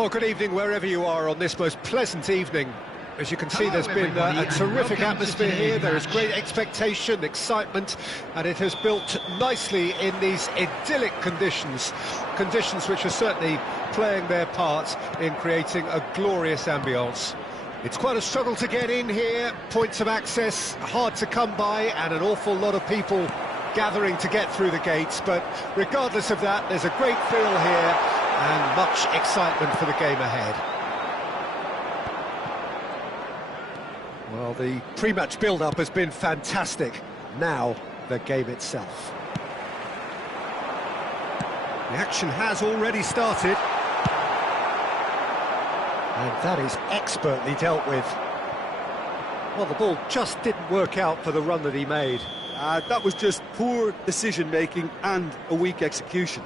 Well, good evening wherever you are on this most pleasant evening. As you can see, there's been a terrific atmosphere here. There is great expectation, excitement, and it has built nicely in these idyllic conditions. Conditions which are certainly playing their part in creating a glorious ambience. It's quite a struggle to get in here, points of access hard to come by, and an awful lot of people gathering to get through the gates. But regardless of that, there's a great feel here and much excitement for the game ahead. Well, the pre-match build-up has been fantastic. Now, the game itself. The action has already started. And that is expertly dealt with. Well, the ball just didn't work out for the run that he made. That was just poor decision-making and a weak execution.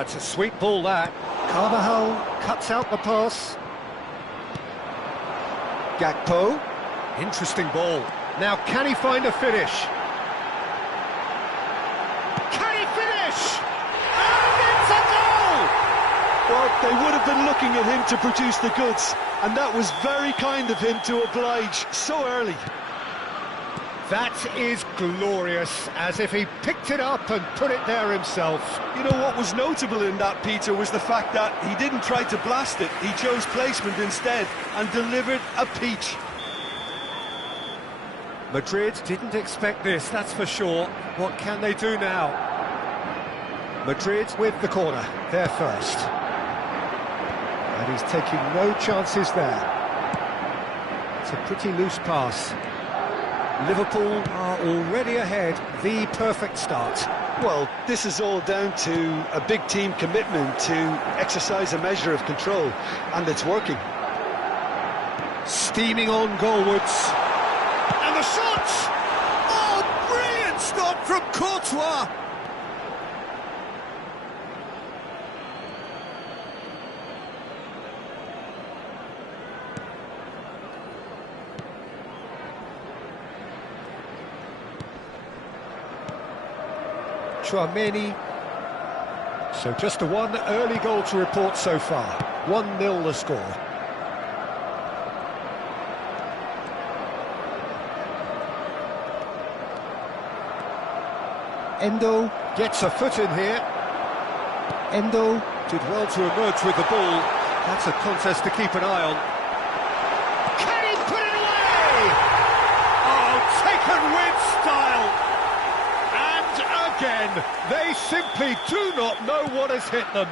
It's a sweet ball, that. Carvajal cuts out the pass. Gakpo. Interesting ball. Now, can he find a finish? Can he finish? And it's a goal! Well, they would have been looking at him to produce the goods, and that was very kind of him to oblige so early. That is glorious, as if he picked it up and put it there himself. You know what was notable in that, Peter, was the fact that he didn't try to blast it. He chose placement instead and delivered a peach. Madrid didn't expect this, that's for sure. What can they do now? Madrid with the corner, there first. And he's taking no chances there. It's a pretty loose pass. Liverpool are already ahead, the perfect start. Well, this is all down to a big team commitment to exercise a measure of control, and it's working. Steaming on goalwards. And the shot! Oh, brilliant stop from Courtois! Prямoi. So just the one early goal to report so far. 1-0 the score. Endo gets a foot in here. Endo did well to emerge with the ball. That's a contest to keep an eye on. Can he put it away? Oh, taken with style. Again, they simply do not know what has hit them.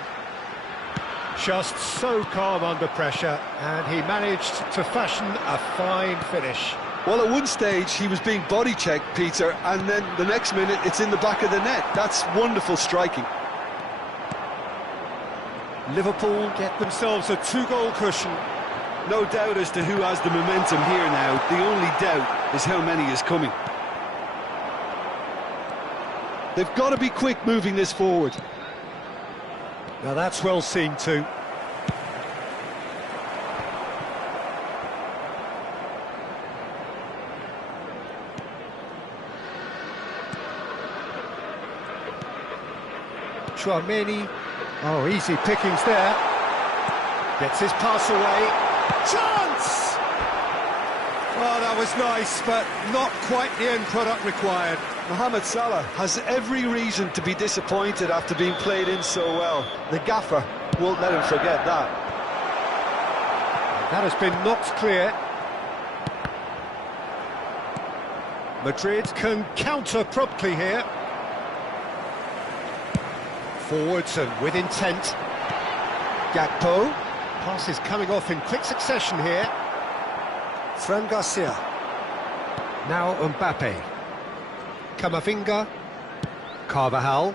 Just so calm under pressure, and he managed to fashion a fine finish. Well, at one stage he was being body checked, Peter, and then the next minute it's in the back of the net. That's wonderful striking. Liverpool get themselves a 2-goal cushion. No doubt as to who has the momentum here now. The only doubt is how many is coming. They've got to be quick moving this forward. Now that's well seen too. Prямoi. Oh, easy pickings there. Gets his pass away. Chance! Oh, that was nice, but not quite the end product required. Mohamed Salah has every reason to be disappointed after being played in so well. The gaffer won't let him forget that. That has been knocked clear. Madrid can counter promptly here. Forwards and with intent. Gakpo. Pass is coming off in quick succession here. Fran Garcia. Now Mbappe. Camavinga. Carvajal.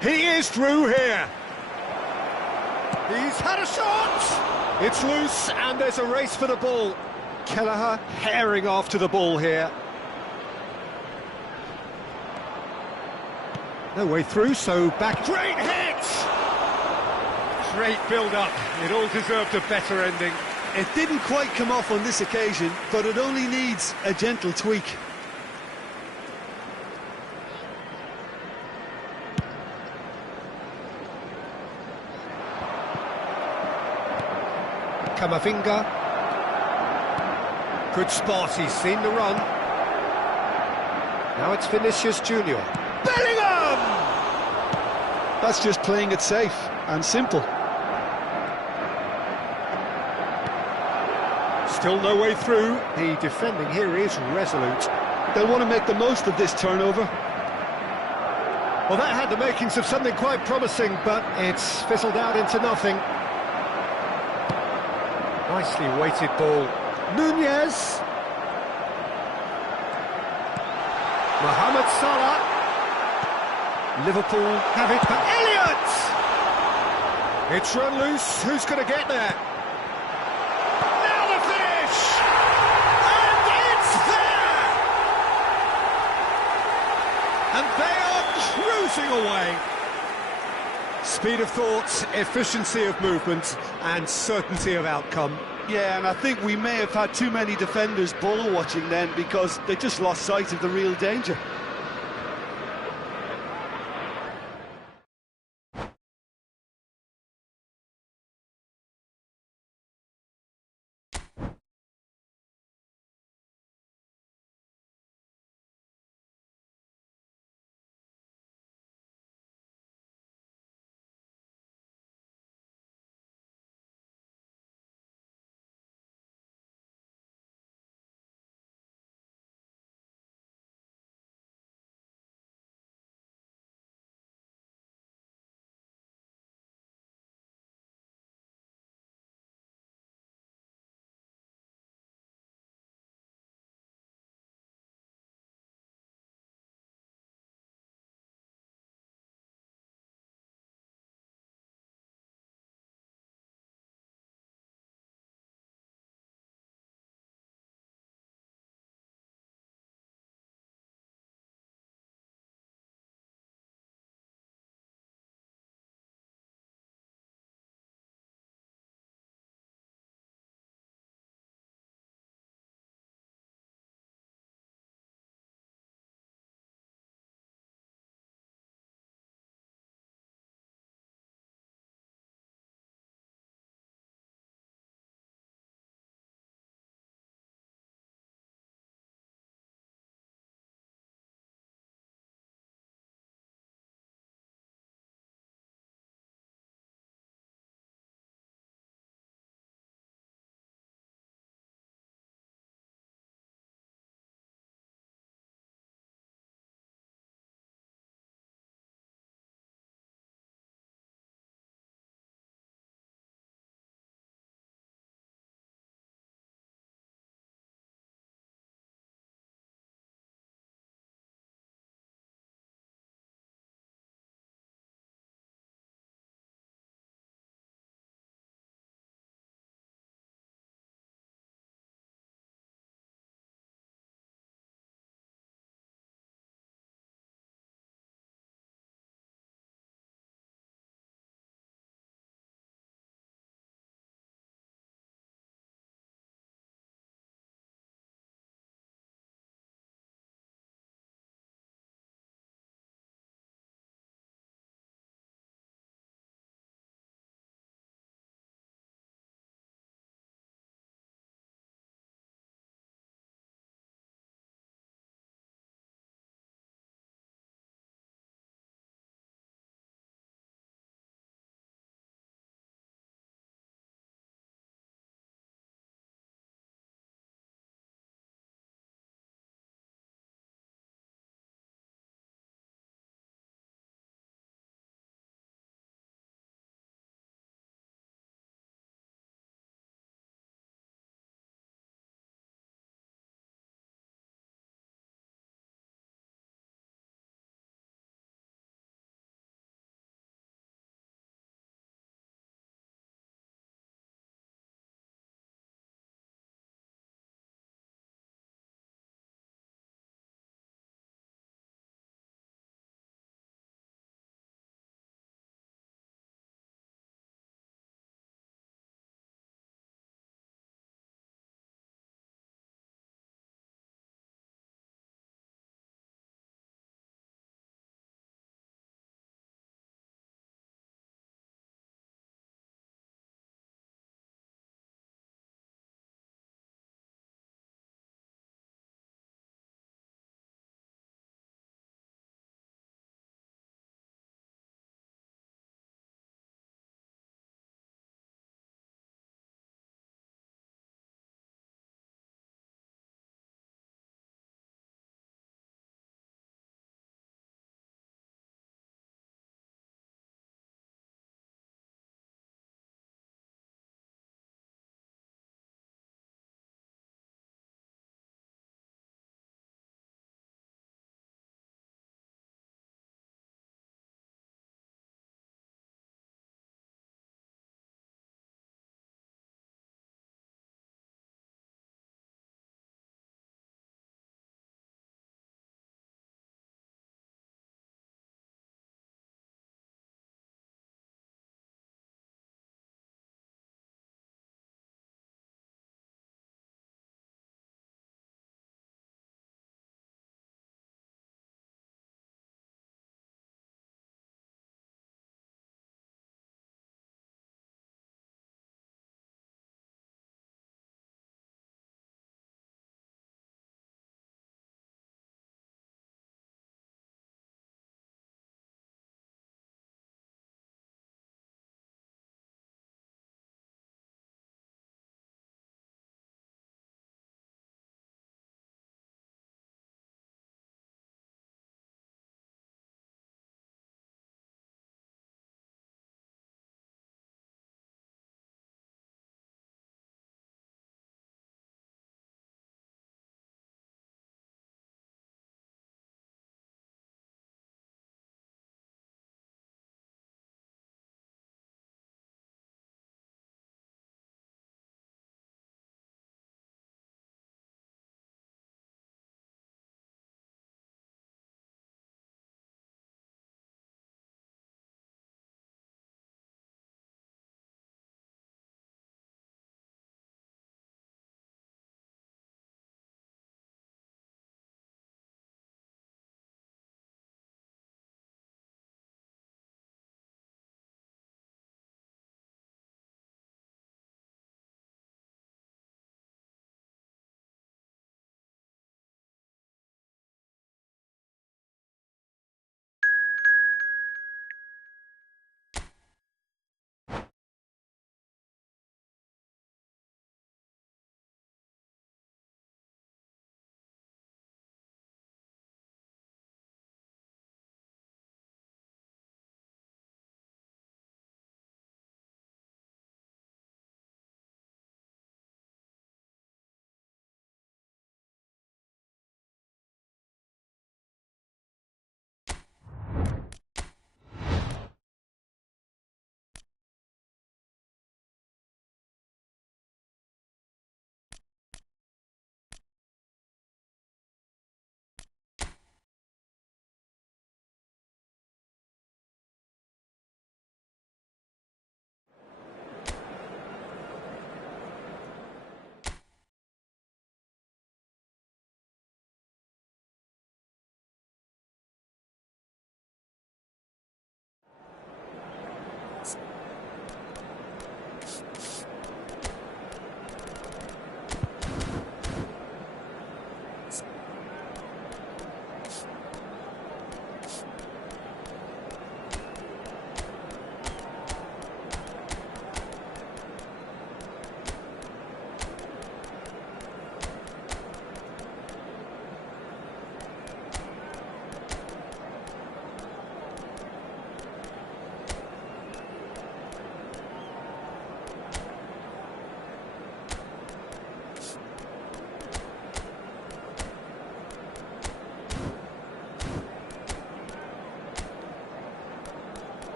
He is through here. He's had a shot! It's loose and there's a race for the ball. Kelleher herring after the ball here. No way through, so back. Great hit! Great build-up. It all deserved a better ending. It didn't quite come off on this occasion, but it only needs a gentle tweak. Kamavinga. Good spot, he's seen the run. Now it's Vinicius Junior. Bellingham! That's just playing it safe and simple. Still no way through. The defending here is resolute. They'll want to make the most of this turnover. Well, that had the makings of something quite promising, but it's fizzled out into nothing. Nicely weighted ball. Nunez. Mohamed Salah. Liverpool have it, but Elliott! It's run loose. Who's going to get there? Now the finish! And it's there! And they are cruising away. Speed of thought, efficiency of movement, and certainty of outcome. Yeah, and I think we may have had too many defenders ball watching then because they just lost sight of the real danger.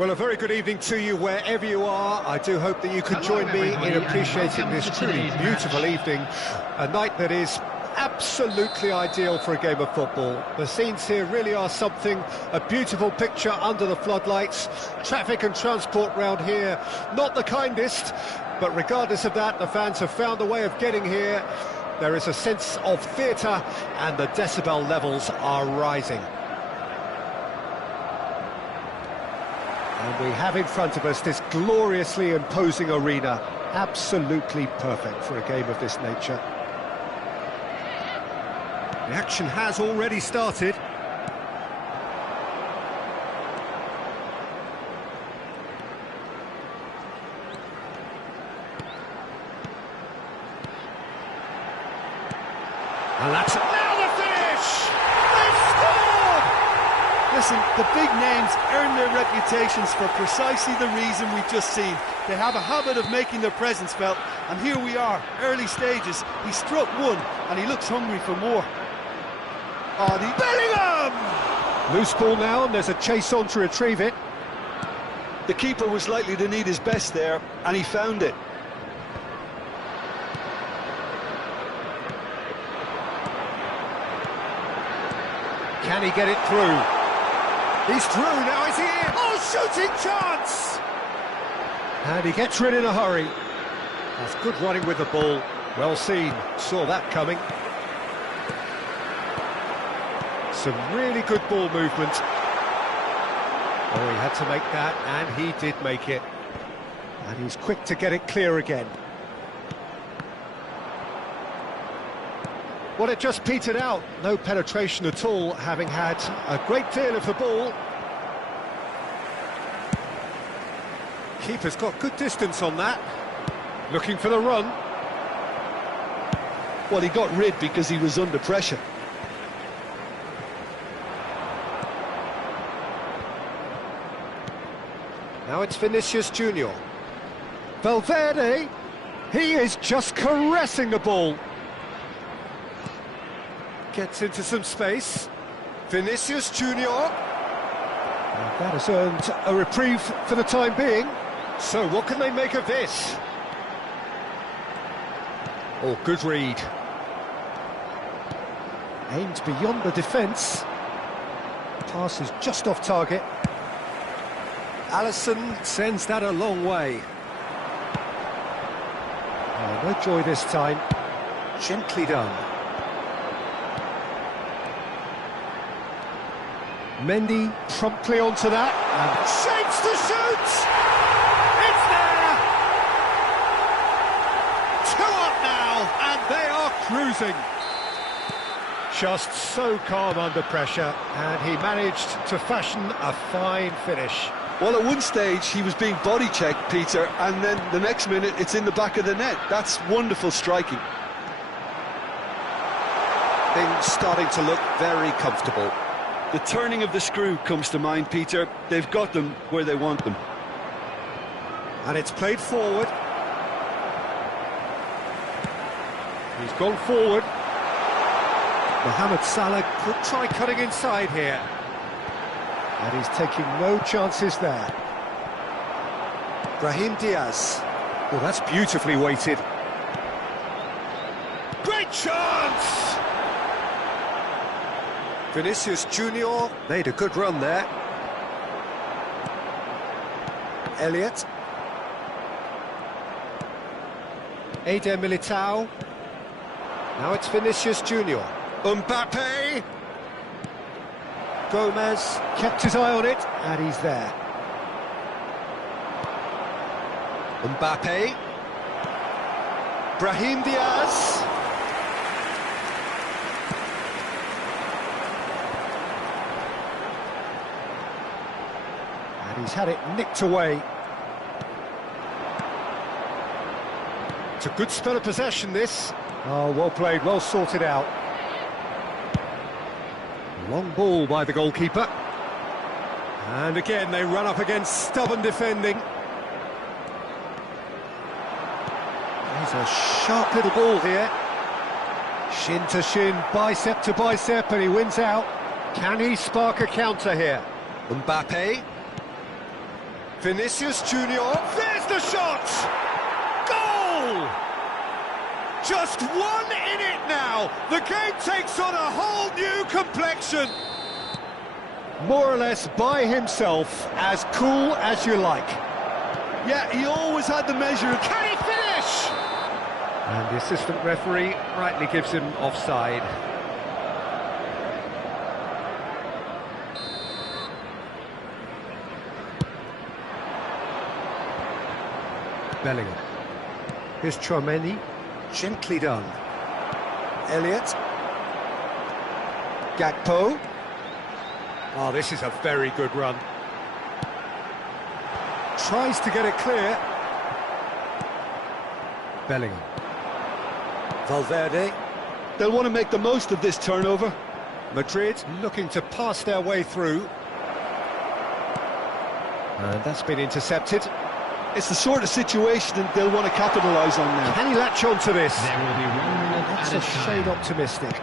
Well, a very good evening to you wherever you are. I do hope that you can join me in appreciating this truly beautiful evening, a night that is absolutely ideal for a game of football. The scenes here really are something, a beautiful picture under the floodlights. Traffic and transport round here, not the kindest, but regardless of that, the fans have found a way of getting here. There is a sense of theatre and the decibel levels are rising. And we have in front of us this gloriously imposing arena, absolutely perfect for a game of this nature. The action has already started. And that's now the finish! They've scored! Listen, the big names earn their reputations for precisely the reason we've just seen. They have a habit of making their presence felt, and here we are, early stages. He struck one, and he looks hungry for more. Oh, Bellingham! Loose ball now, and there's a chase on to retrieve it. The keeper was likely to need his best there, and he found it. Can he get it through? He's through, now is he in? Oh, shooting chance! And he gets rid in a hurry. That's good running with the ball. Well seen, saw that coming. Some really good ball movement. Oh, he had to make that, and he did make it. And he's quick to get it clear again. Well, it just petered out. No penetration at all, having had a great deal of the ball. Keeper's got good distance on that. Looking for the run. Well, he got rid because he was under pressure. Now it's Vinicius Junior. Valverde, he is just caressing the ball. Gets into some space. Vinicius Junior. And that has earned a reprieve for the time being. So what can they make of this? Oh, good read. Aimed beyond the defence. Pass is just off target. Alisson sends that a long way. Oh, no joy this time. Gently done. Mendy promptly onto that, and shapes to shoot! It's there! 2 up now, and they are cruising. Just so calm under pressure, and he managed to fashion a fine finish. Well, at one stage he was being body-checked, Peter, and then the next minute it's in the back of the net. That's wonderful striking. Things starting to look very comfortable. The turning of the screw comes to mind, Peter. They've got them where they want them. And it's played forward. He's gone forward. Mohamed Salah could try cutting inside here. And he's taking no chances there. Brahim Diaz. Well, that's beautifully weighted. Great chance! Vinicius Junior made a good run there. Elliott. Eder Militao. Now it's Vinicius Junior. Mbappe. Gomez kept his eye on it, and he's there. Mbappe. Brahim Diaz. And he's had it nicked away. It's a good spell of possession, this. Oh, well played, well sorted out. Long ball by the goalkeeper. And again, they run up against stubborn defending. There's a sharp little ball here. Shin to shin, bicep to bicep, and he wins out. Can he spark a counter here? Mbappe. Vinicius Junior. There's the shot! Goal! Just 1 in it now. The game takes on a whole new complexion. More or less by himself, as cool as you like. Yeah, he always had the measure. Can he finish? And the assistant referee rightly gives him offside. Bellingham. Here's Prямoi. Gently done. Elliott. Gakpo. Oh, this is a very good run. Tries to get it clear. Bellingham. Valverde. They'll want to make the most of this turnover. Madrid looking to pass their way through. And that's been intercepted. It's the sort of situation that they'll want to capitalise on now. Can he latch on to this? There will be 1 minute That's at a shade optimistic.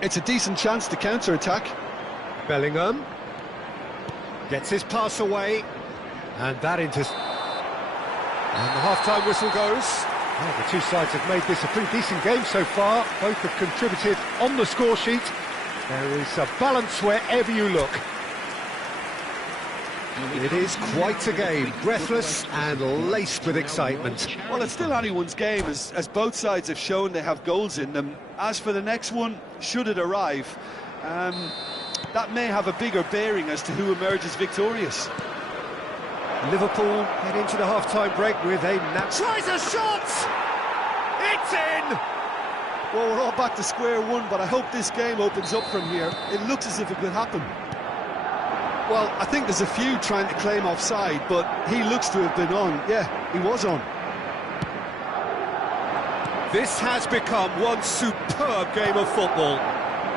It's a decent chance to counter-attack. Bellingham gets his pass away, and that and the half-time whistle goes. Well, the two sides have made this a pretty decent game so far. Both have contributed on the score sheet. There is a balance wherever you look. It is quite a game, breathless and laced with excitement. Well, it's still anyone's game, as both sides have shown they have goals in them. As for the next one, should it arrive, that may have a bigger bearing as to who emerges victorious. Liverpool head into the half-time break with a tries a shot! It's in! Well, we're all back to square one, but I hope this game opens up from here. It looks as if it could happen. Well, I think there's a few trying to claim offside, but he looks to have been on. Yeah, he was on. This has become one superb game of football.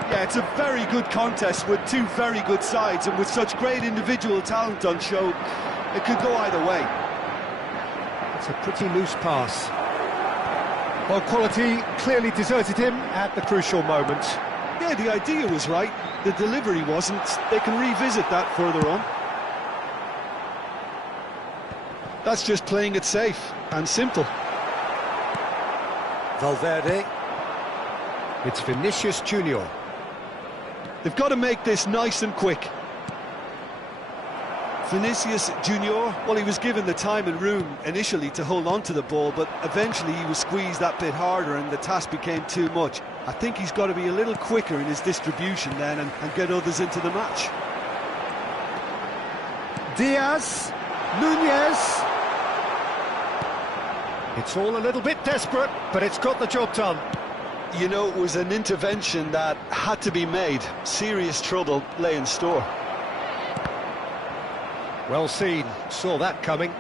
Yeah, it's a very good contest with two very good sides, and with such great individual talent on show, it could go either way. It's a pretty loose pass. Well, quality clearly deserted him at the crucial moment. Yeah, the idea was right. The delivery wasn't. They can revisit that further on. That's just playing it safe and simple. Valverde. It's Vinicius Junior. They've got to make this nice and quick. Vinicius Junior, well, he was given the time and room initially to hold on to the ball, but eventually he was squeezed that bit harder and the task became too much. I think he's got to be a little quicker in his distribution then and get others into the match. Diaz, Nunez. It's all a little bit desperate, but it's got the job done. You know, it was an intervention that had to be made. Serious trouble lay in store. Well seen, saw that coming.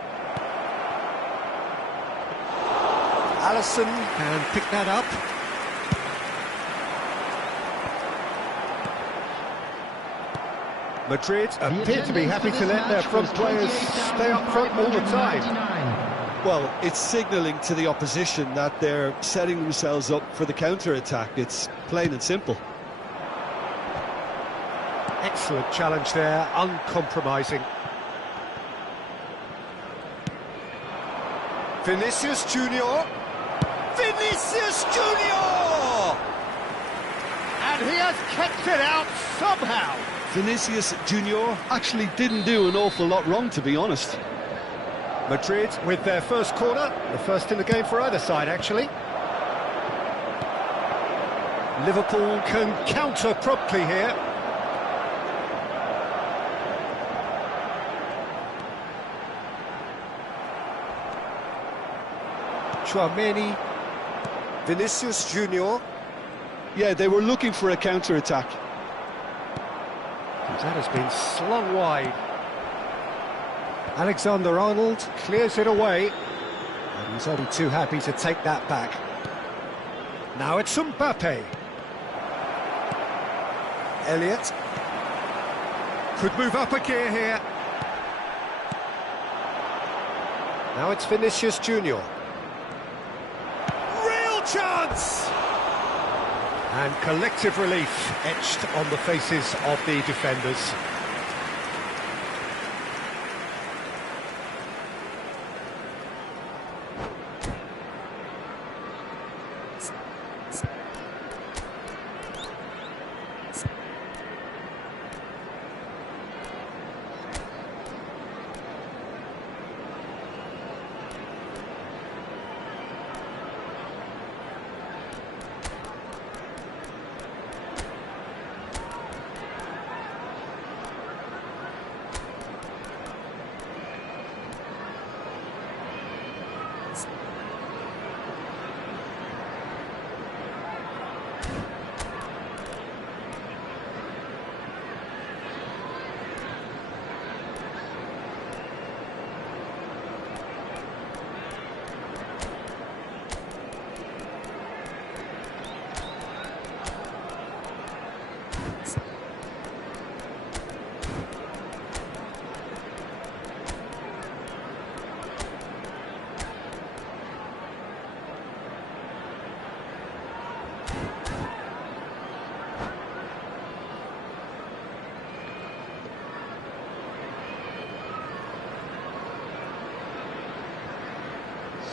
Alisson can pick that up. Madrid appear to be happy to let their front players stay up front all the time. Well, it's signalling to the opposition that they're setting themselves up for the counter-attack. It's plain and simple. Excellent challenge there, uncompromising. Vinicius Junior. Vinicius Junior! And he has kept it out somehow. Vinicius Junior actually didn't do an awful lot wrong, to be honest. Madrid with their first corner, the first in the game for either side, actually. Liverpool can counter promptly here. Prямoi, Vinicius Junior. Yeah, they were looking for a counter-attack. That has been slung wide. Alexander-Arnold clears it away. And he's only too happy to take that back. Now it's Mbappe. Elliott. Could move up a gear here. Now it's Vinicius Junior. Real chance! And collective relief etched on the faces of the defenders.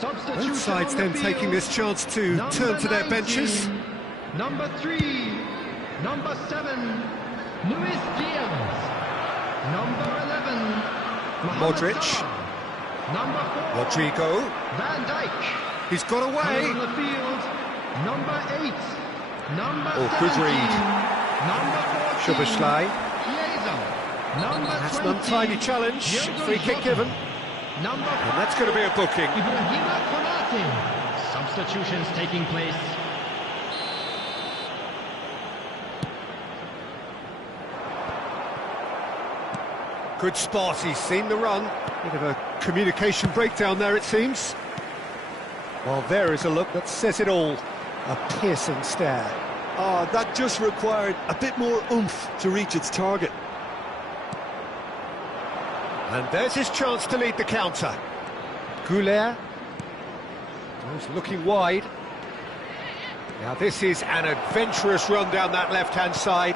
Both sides then taking this chance to turn to their benches. Number 3, number 7, Luis Diaz. Number 11, Modric. Number 4, Rodrigo. Van Dijk. He's got away. On the field, number 8, number Oh, good 17, read. number 14, Szoboszlai. number That's 20, an untidy challenge. Free kick given. Number And that's going to be a booking. Ibrahima Konate. Substitutions taking place. Good spot, he's seen the run. Bit of a communication breakdown there, it seems. Well, there is a look that says it all. A piercing stare. Oh, that just required a bit more oomph to reach its target. And there's his chance to lead the counter. Goulet. He's looking wide. Now this is an adventurous run down that left-hand side.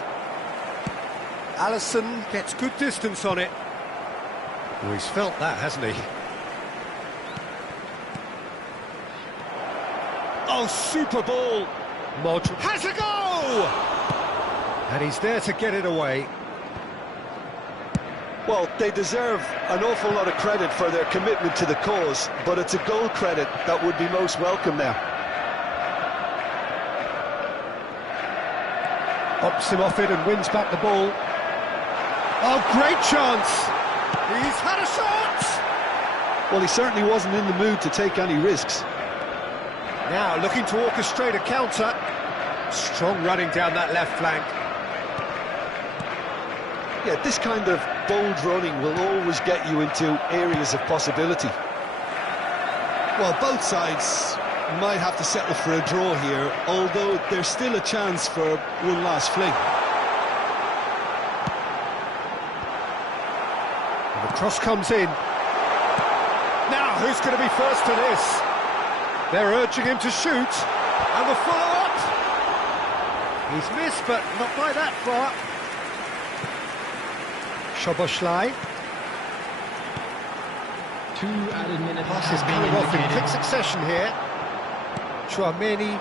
Alisson gets good distance on it. Oh, he's felt that, hasn't he? Oh, super ball! Modric has a go! And he's there to get it away. Well, they deserve an awful lot of credit for their commitment to the cause, but it's a goal credit that would be most welcome now. Hops him off it and wins back the ball. Oh, great chance! He's had a shot! Well, he certainly wasn't in the mood to take any risks. Now looking to orchestrate a counter. Strong running down that left flank. Yeah, this kind of bold running will always get you into areas of possibility. Well, both sides might have to settle for a draw here, although there's still a chance for one last fling. And the cross comes in. Now, who's going to be first to this? They're urging him to shoot, and the follow-up! He's missed, but not by that far. Szoboszlai. 2 added minutes. Passes coming off in quick succession here. Tchouameni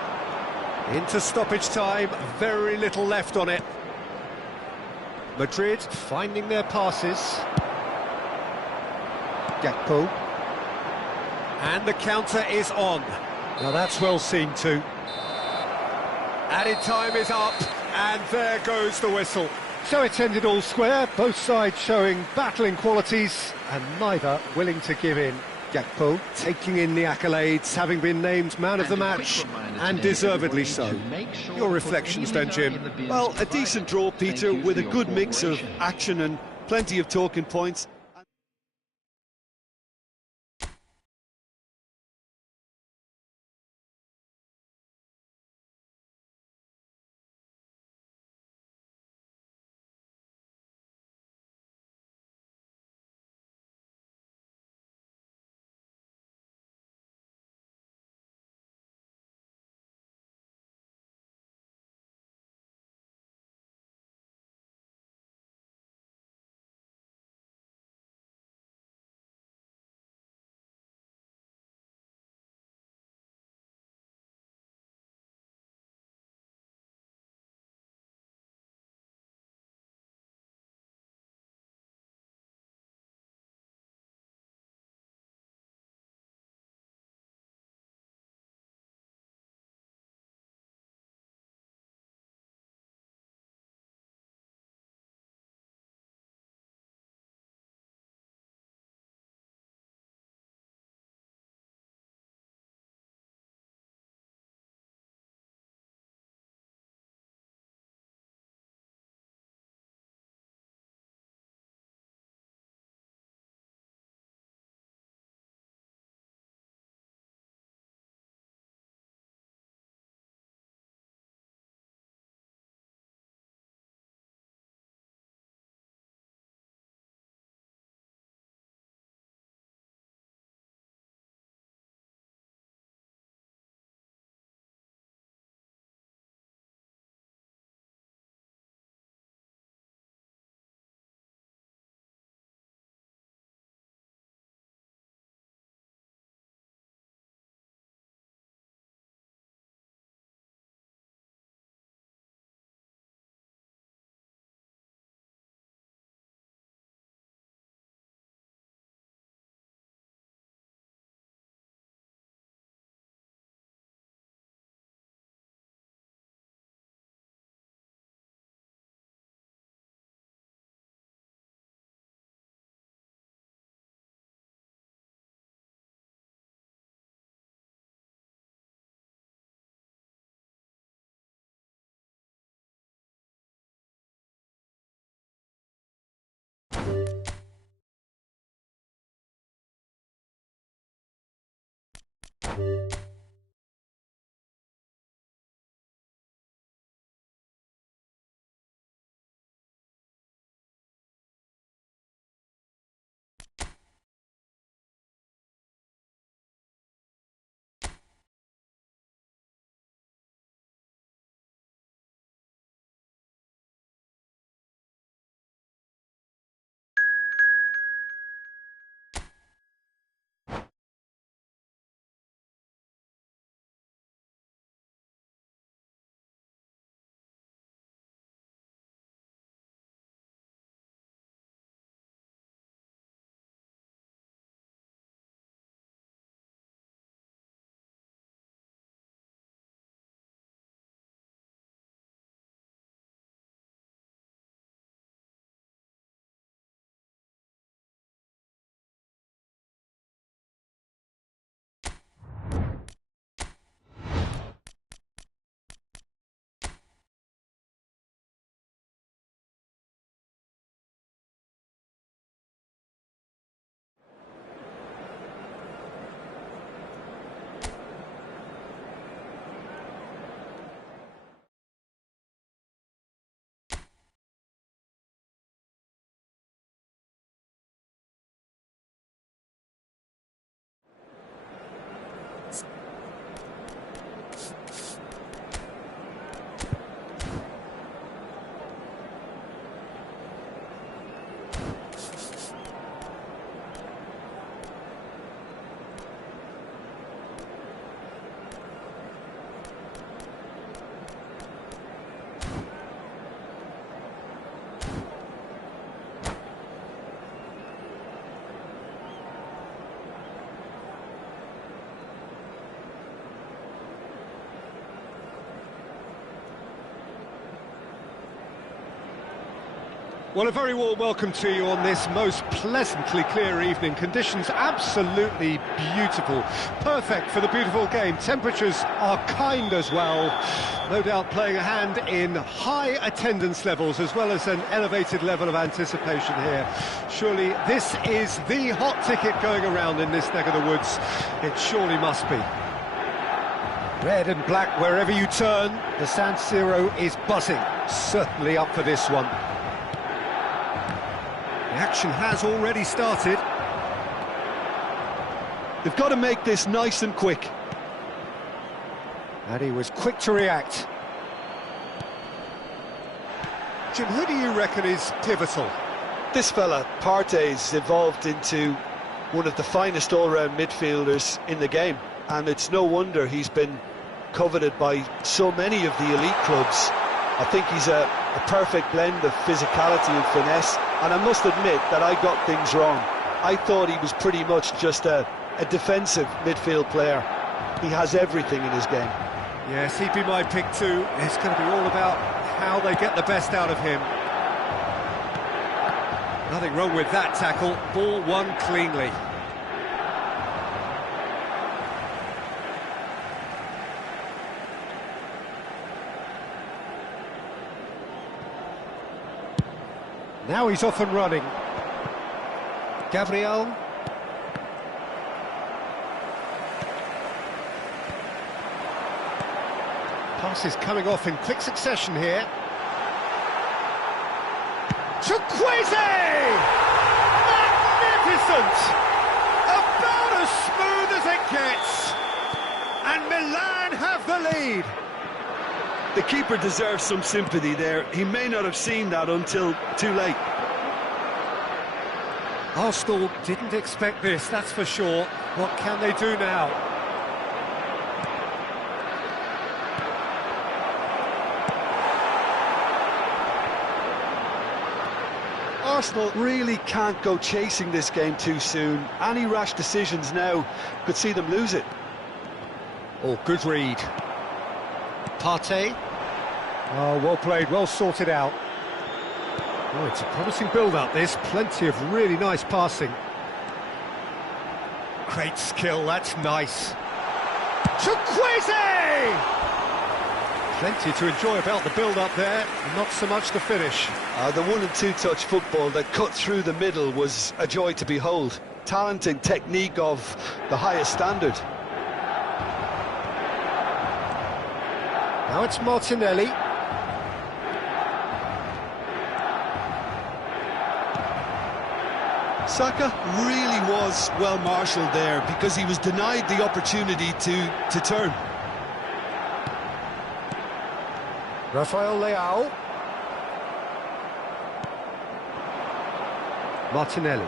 into stoppage time, very little left on it. Madrid finding their passes. Gakpo. And the counter is on. Now that's well seen too. Added time is up, and there goes the whistle. So it's ended all square, both sides showing battling qualities, and neither willing to give in. Gakpo taking in the accolades, having been named man of the match, and deservedly so. Your reflections then, Jim? Well, a decent draw, Peter, with a good mix of action and plenty of talking points. Well, a very warm welcome to you on this most pleasantly clear evening. Conditions absolutely beautiful. Perfect for the beautiful game. Temperatures are kind as well. No doubt playing a hand in high attendance levels as well as an elevated level of anticipation here. Surely this is the hot ticket going around in this neck of the woods. It surely must be. Red and black wherever you turn. The San Siro is buzzing. Certainly up for this one. The action has already started. They've got to make this nice and quick. And he was quick to react. Jim, who do you reckon is pivotal? This fella, Partey's evolved into one of the finest all-round midfielders in the game, and it's no wonder he's been coveted by so many of the elite clubs. I think he's a perfect blend of physicality and finesse, and I must admit that I got things wrong. I thought he was pretty much just a defensive midfield player. He has everything in his game. Yes, he'd be my pick too. It's going to be all about how they get the best out of him. Nothing wrong with that tackle. Ball won cleanly. Now he's off and running. Gabriel. Passes coming off in quick succession here. Chukwueze! Magnificent! About as smooth as it gets. And Milan have the lead. The keeper deserves some sympathy there. He may not have seen that until too late. Arsenal didn't expect this, that's for sure. What can they do now? Arsenal really can't go chasing this game too soon. Any rash decisions now could see them lose it. Oh, good read. Partey. Oh, well played, well sorted out. Oh, it's a promising build-up, this. Plenty of really nice passing. Great skill, that's nice. Chukwueze! Plenty to enjoy about the build-up there, not so much the finish. The one- and two-touch football that cut through the middle was a joy to behold. Talent and technique of the highest standard. Now it's Martinelli. Saka really was well marshalled there because he was denied the opportunity to turn. Rafael Leao. Martinelli.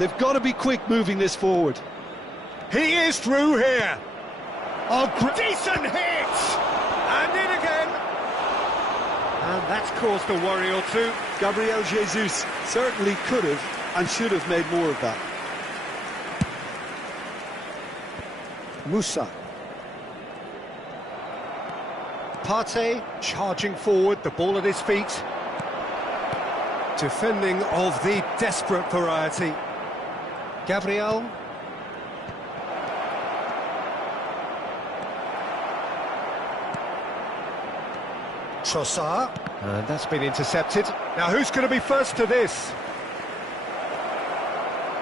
They've got to be quick moving this forward. He is through here. Oh, decent hit! And in again. And that's caused a worry or two. Gabriel Jesus certainly could have and should have made more of that. Musa. Partey charging forward, the ball at his feet. Defending of the desperate variety. Gabriel. Trossard. And that's been intercepted. Now who's going to be first to this?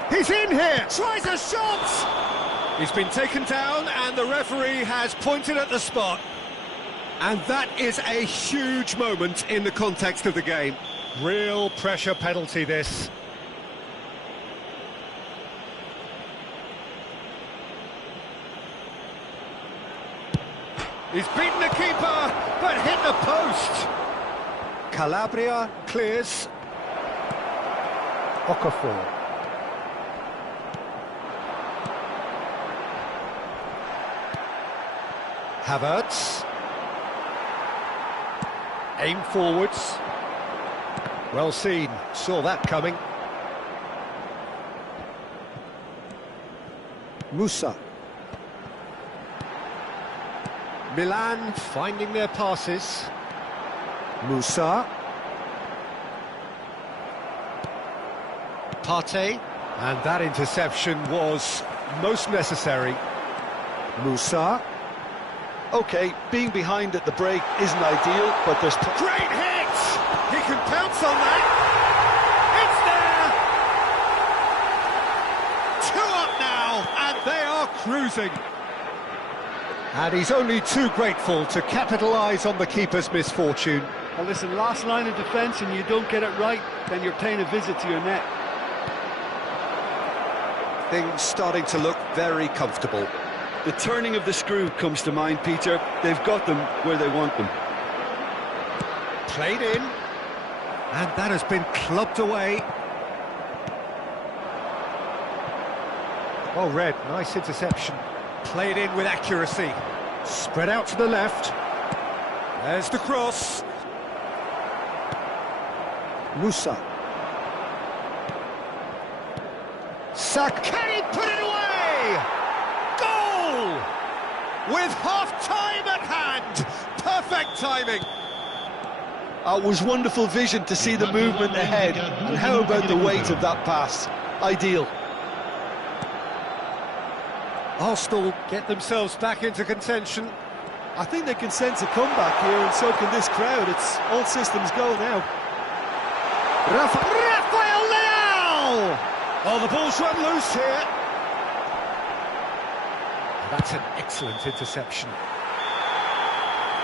He's in here! Tries a shot! He's been taken down and the referee has pointed at the spot. And that is a huge moment in the context of the game. Real pressure penalty, this. He's beaten the keeper, but hit the post. Calabria clears. Okafor. Havertz. Aim forwards. Well seen, saw that coming. Musa. Milan finding their passes. Musa. Partey. And that interception was most necessary. Musa. Okay, being behind at the break isn't ideal, but there's... Great hit! He can pounce on that. It's there! 2 up now, and they are cruising. And he's only too grateful to capitalise on the keeper's misfortune. Well, listen, last line of defence and you don't get it right, then you're paying a visit to your net. Things starting to look very comfortable. The turning of the screw comes to mind, Peter. They've got them where they want them. Played in, and that has been clubbed away. Well read, nice interception. Played in with accuracy. Spread out to the left. There's the cross. Musa. Saka, can he put it away? Goal! With half-time at hand. Perfect timing. It was wonderful vision to see the movement ahead. And how about the weight of that pass? Ideal. Arsenal get themselves back into contention. I think they can sense a comeback here, and so can this crowd. It's all systems go now. Rafael Leao! Oh, the ball's run loose here. That's an excellent interception.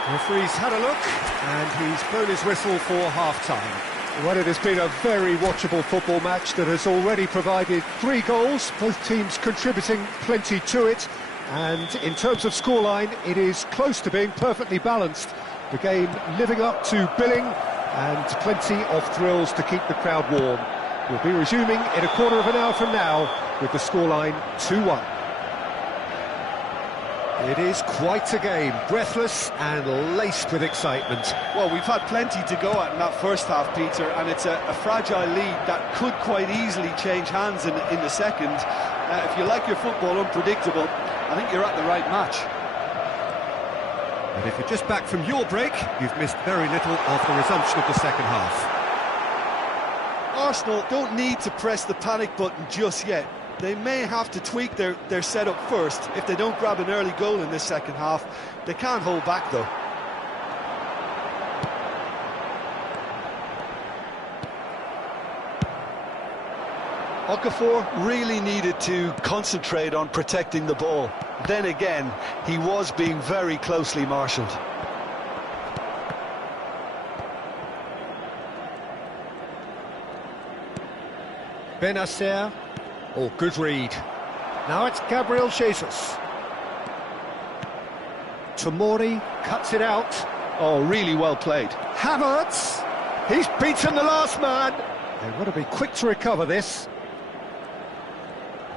The referee's had a look, and he's blown his whistle for half-time. Well, it has been a very watchable football match that has already provided 3 goals, both teams contributing plenty to it. And in terms of scoreline, it is close to being perfectly balanced. The game living up to billing, and plenty of thrills to keep the crowd warm. We'll be resuming in a quarter of an hour from now with the scoreline 2-1. It is quite a game, breathless and laced with excitement. Well, we've had plenty to go at in that first half, Peter, and it's a fragile lead that could quite easily change hands in the second. If you like your football unpredictable, I think you're at the right match. And if you're just back from your break, you've missed very little of the resumption of the second half. Arsenal don't need to press the panic button just yet. They may have to tweak their setup first. If they don't grab an early goal in this second half, they can't hold back though. Okafor really needed to concentrate on protecting the ball. Then again, he was being very closely marshalled. Benacer. Oh, good read. Now it's Gabriel Jesus. Tomori cuts it out. Oh, really well played. Havertz. He's beaten the last man. They've got to be quick to recover this.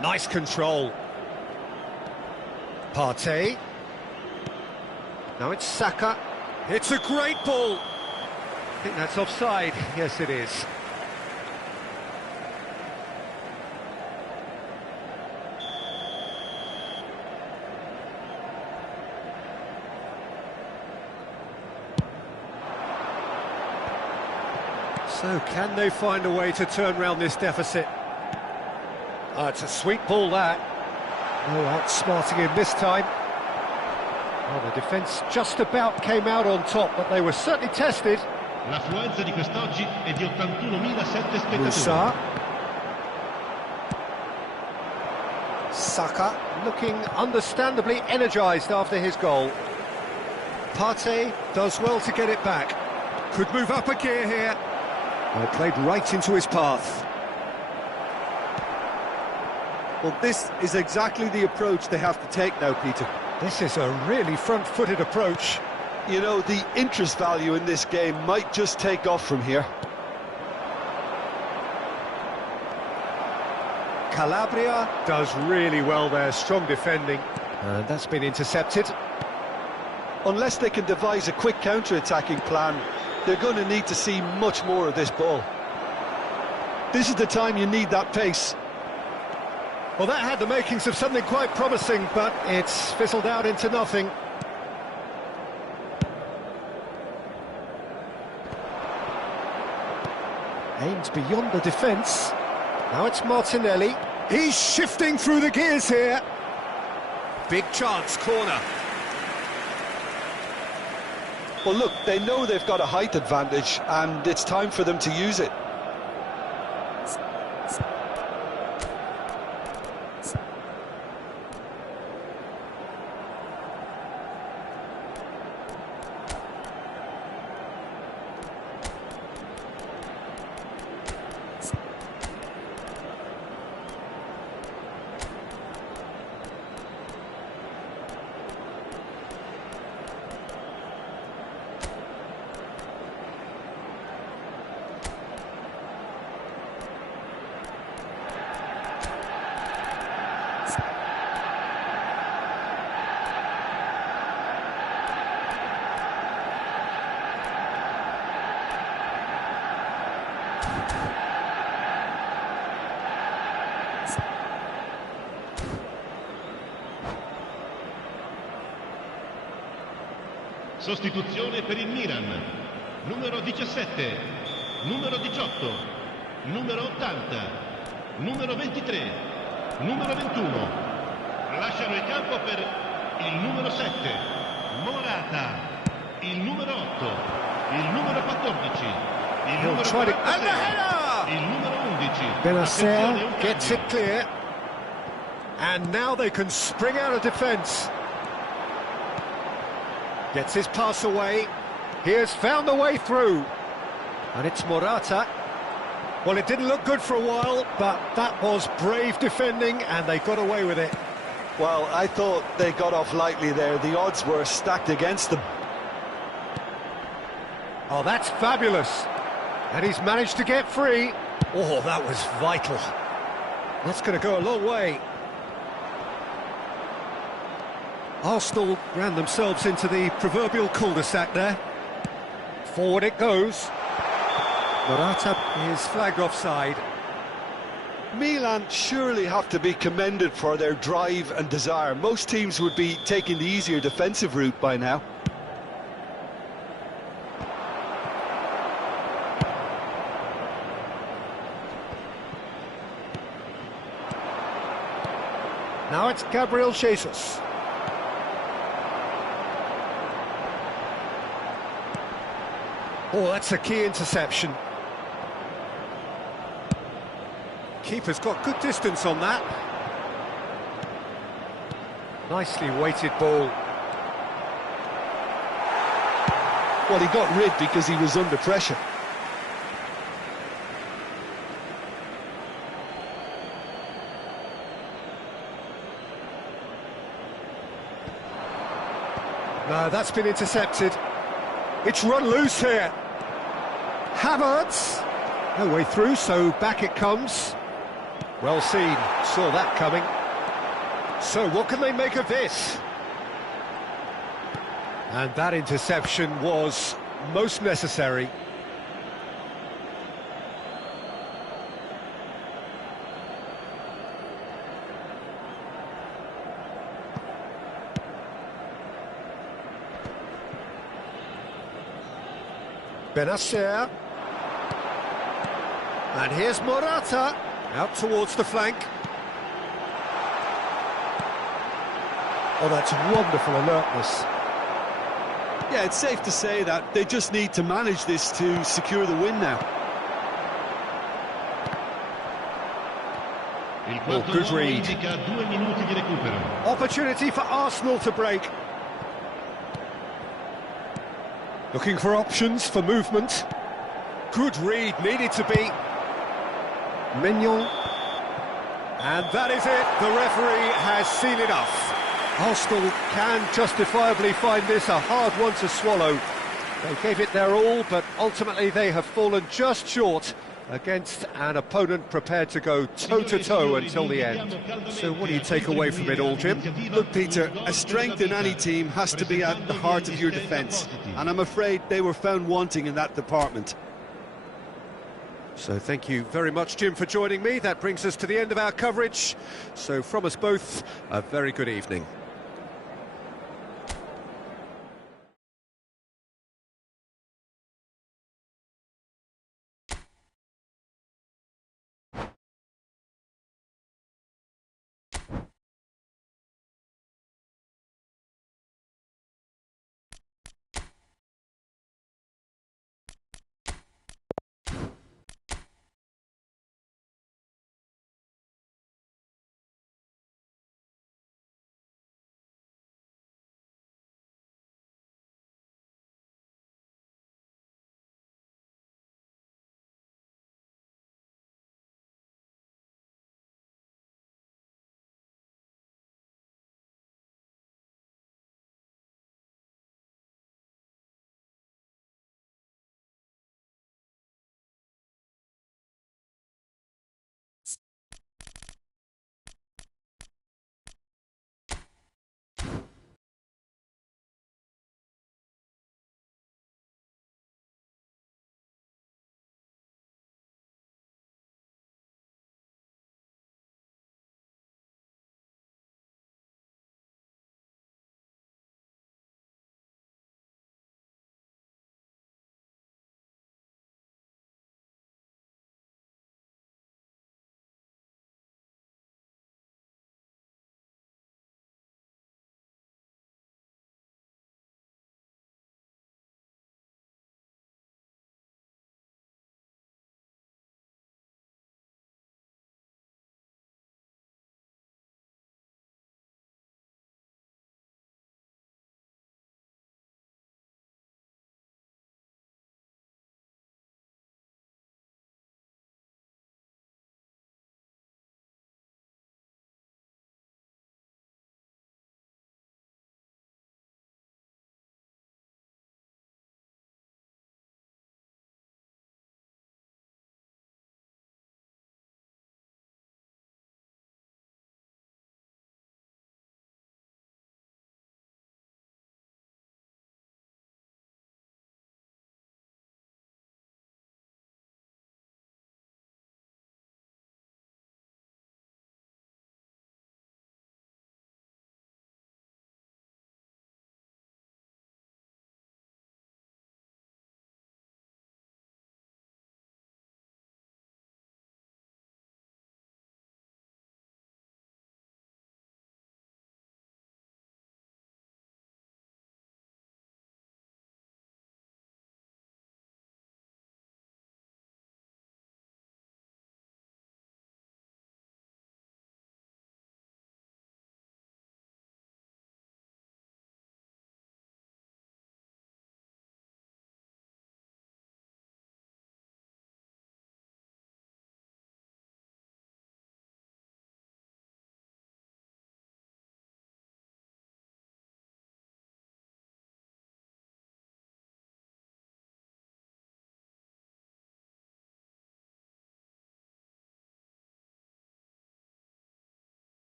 Nice control. Partey. Now it's Saka. It's a great ball. I think that's offside. Yes, it is. So, can they find a way to turn round this deficit? Oh, it's a sweet ball, that. No outsmarting him this time. Well, the defence just about came out on top, but they were certainly tested. L'affluenza di quest'oggi è di 81.007 spettatori. Musa. Saka looking understandably energised after his goal. Partey does well to get it back. Could move up a gear here. Well, played right into his path. Well, this is exactly the approach they have to take now, Peter. This is a really front-footed approach. You know, the interest value in this game might just take off from here. Calabria does really well there, strong defending. And that's been intercepted. Unless they can devise a quick counter-attacking plan, they're going to need to see much more of this ball. This is the time you need that pace. Well, that had the makings of something quite promising, but it's fizzled out into nothing. Aims beyond the defence. Now it's Martinelli. He's shifting through the gears here. Big chance, corner. Well, look, they know they've got a height advantage, and it's time for them to use it. Sostituzione per il Milan. Numero 17, numero 18, numero 80, numero 23, numero 21. Lasciano il campo per il numero 7, Morata, il numero 8, il numero 14, il numero 46, il numero 11. Benacer gets it clear. And now they can spring out of defence. Gets his pass away. He has found the way through. And it's Morata. Well, it didn't look good for a while, but that was brave defending, and they got away with it. Well, I thought they got off lightly there. The odds were stacked against them. Oh, that's fabulous. And he's managed to get free. Oh, that was vital. That's going to go a long way. Arsenal ran themselves into the proverbial cul-de-sac there. Forward it goes. Morata is flagged offside. Milan surely have to be commended for their drive and desire. Most teams would be taking the easier defensive route by now. Now it's Gabriel Jesus. Oh, that's a key interception. Keeper's got good distance on that. Nicely weighted ball. Well, he got rid because he was under pressure. No, that's been intercepted. It's run loose here. Havertz. No way through, so back it comes. Well seen, saw that coming. So what can they make of this? And that interception was most necessary. Benacer. And here's Morata, out towards the flank. Oh, that's wonderful alertness. Yeah, it's safe to say that they just need to manage this to secure the win now. Oh, good read. Opportunity for Arsenal to break. Looking for options for movement. Good read, needed to be. Mignon. And that is it, the referee has seen enough. Arsenal can justifiably find this a hard one to swallow. They gave it their all, but ultimately they have fallen just short against an opponent prepared to go toe-to-toe until the end. So what do you take away from it all, Jim? Look, Peter, a strength in any team has to be at the heart of your defence, and I'm afraid they were found wanting in that department. So thank you very much, Jim, for joining me. That brings us to the end of our coverage. So from us both, a very good evening.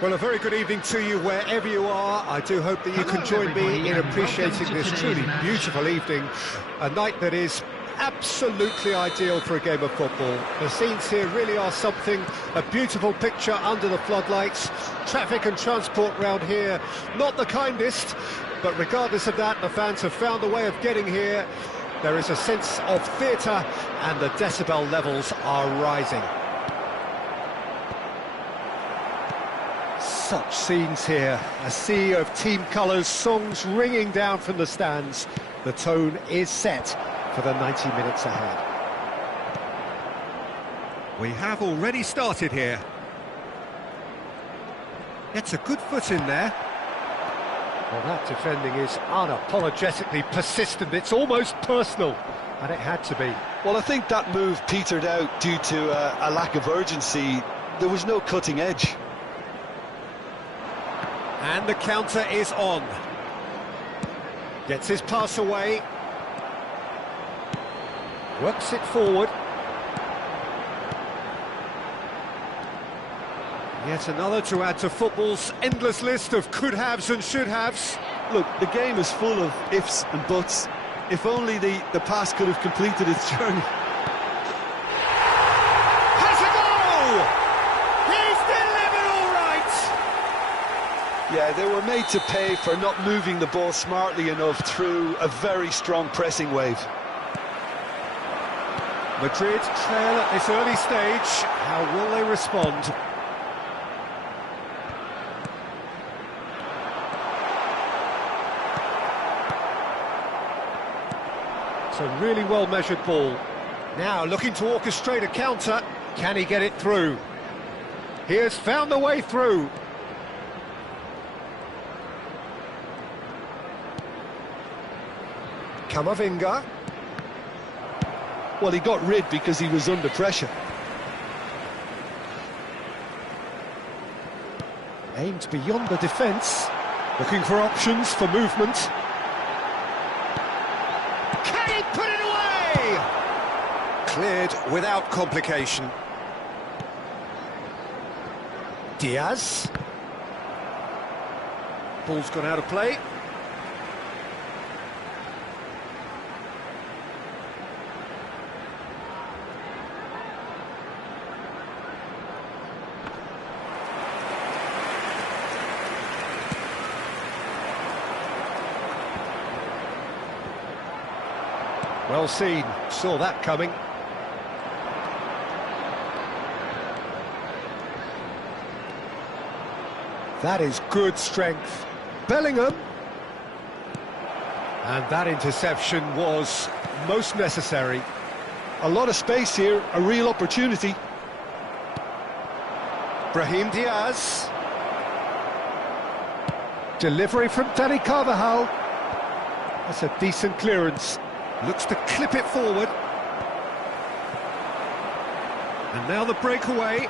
Well, a very good evening to you wherever you are. I do hope that you can join me in appreciating this truly beautiful evening, a night that is absolutely ideal for a game of football. The scenes here really are something, a beautiful picture under the floodlights. Traffic and transport round here, not the kindest, but regardless of that, the fans have found a way of getting here. There is a sense of theatre and the decibel levels are rising. Such scenes here, a sea of team colours, songs ringing down from the stands. The tone is set for the 90 minutes ahead. We have already started here. Gets a good foot in there. Well, that defending is unapologetically persistent. It's almost personal, and it had to be. Well, I think that move petered out due to a lack of urgency. There was no cutting edge. And the counter is on. Gets his pass away. Works it forward. Yet another to add to football's endless list of could-haves and should-haves. Look, the game is full of ifs and buts. If only the pass could have completed its journey. Has a goal! He's delivered all right! Yeah, they were made to pay for not moving the ball smartly enough through a very strong pressing wave. Madrid trail at this early stage. How will they respond? It's a really well-measured ball. Now looking to orchestrate a counter. Can he get it through? He has found the way through. Camavinga. Well, he got rid because he was under pressure. Aimed beyond the defence. Looking for options for movement. Can he put it away? Cleared without complication. Diaz. Ball's gone out of play. Well seen, saw that coming. That is good strength. Bellingham. And that interception was most necessary. A lot of space here, a real opportunity. Brahim Diaz. Delivery from Dani Carvajal. That's a decent clearance. Looks to clip it forward. And now the breakaway.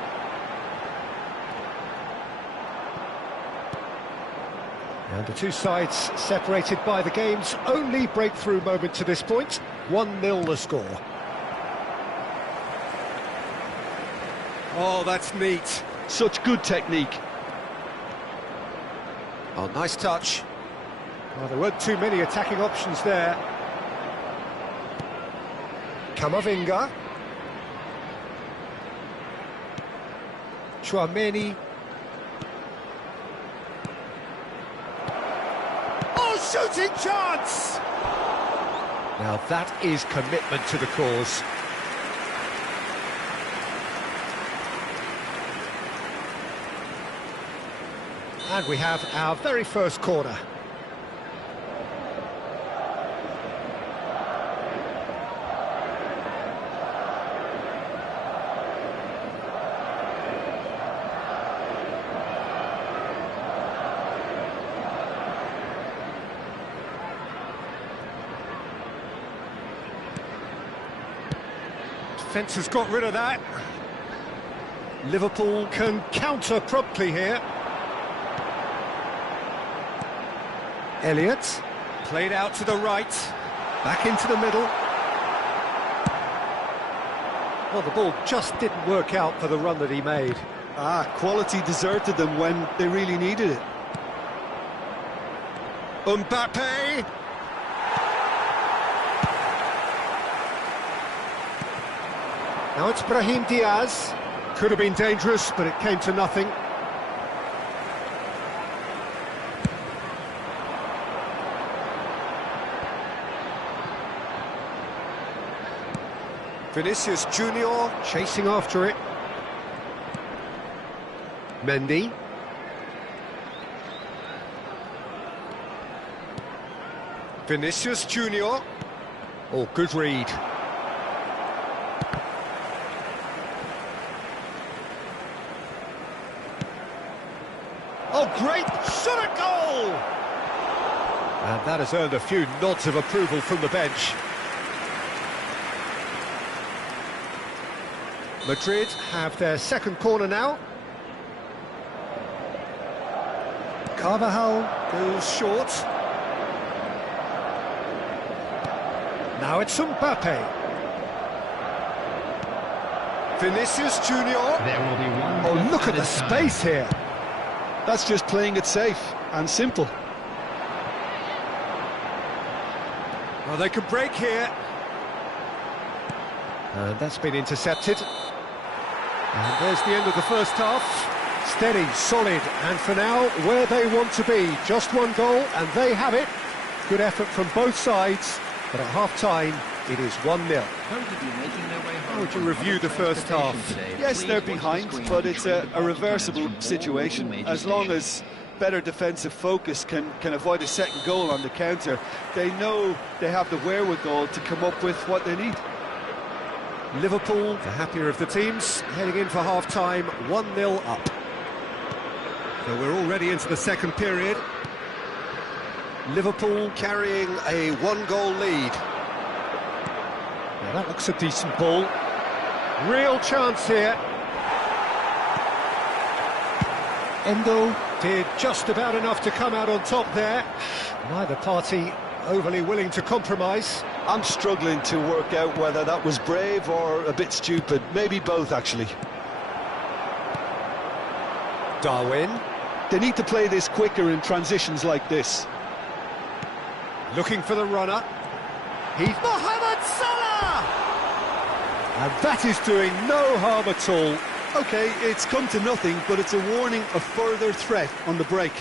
And the two sides separated by the game's only breakthrough moment to this point. 1-0 the score. Oh, that's neat. Such good technique. Oh, nice touch. Well, there weren't too many attacking options there. Camavinga. Chouameni. Oh, shooting chance! Now that is commitment to the cause. And we have our very first corner. Defence has got rid of that. Liverpool can counter promptly here. Elliott, played out to the right, back into the middle. Well, the ball just didn't work out for the run that he made. Quality deserted them when they really needed it. Mbappe! Now it's Brahim Diaz. Could have been dangerous, but it came to nothing. Vinicius Junior chasing after it. Mendy. Vinicius Junior. Oh, good read. Oh, great shot at goal! And that has earned a few nods of approval from the bench. Madrid have their second corner now. Carvajal goes short. Now it's Mbappe. Vinicius Junior. There will be one. Oh, look at the space here. That's just playing it safe and simple. Well, they could break here. And that's been intercepted. And there's the end of the first half. Steady, solid, and for now, where they want to be. Just one goal, and they have it. Good effort from both sides, but at half-time, it is 1-0. How would you review the first half? Yes, they're behind, but it's a reversible situation. As long as better defensive focus can avoid a second goal on the counter, they know they have the wherewithal to come up with what they need. Liverpool, the happier of the teams, heading in for half-time, 1-0 up. So we're already into the second period. Liverpool carrying a one-goal lead. Now that looks a decent ball. Real chance here. Endo did just about enough to come out on top there. Neither party overly willing to compromise. I'm struggling to work out whether that was brave or a bit stupid. Maybe both, actually. Darwin. They need to play this quicker in transitions like this. Looking for the runner. He's Mohamed Salah! And that is doing no harm at all. OK, it's come to nothing, but it's a warning of further threat on the break.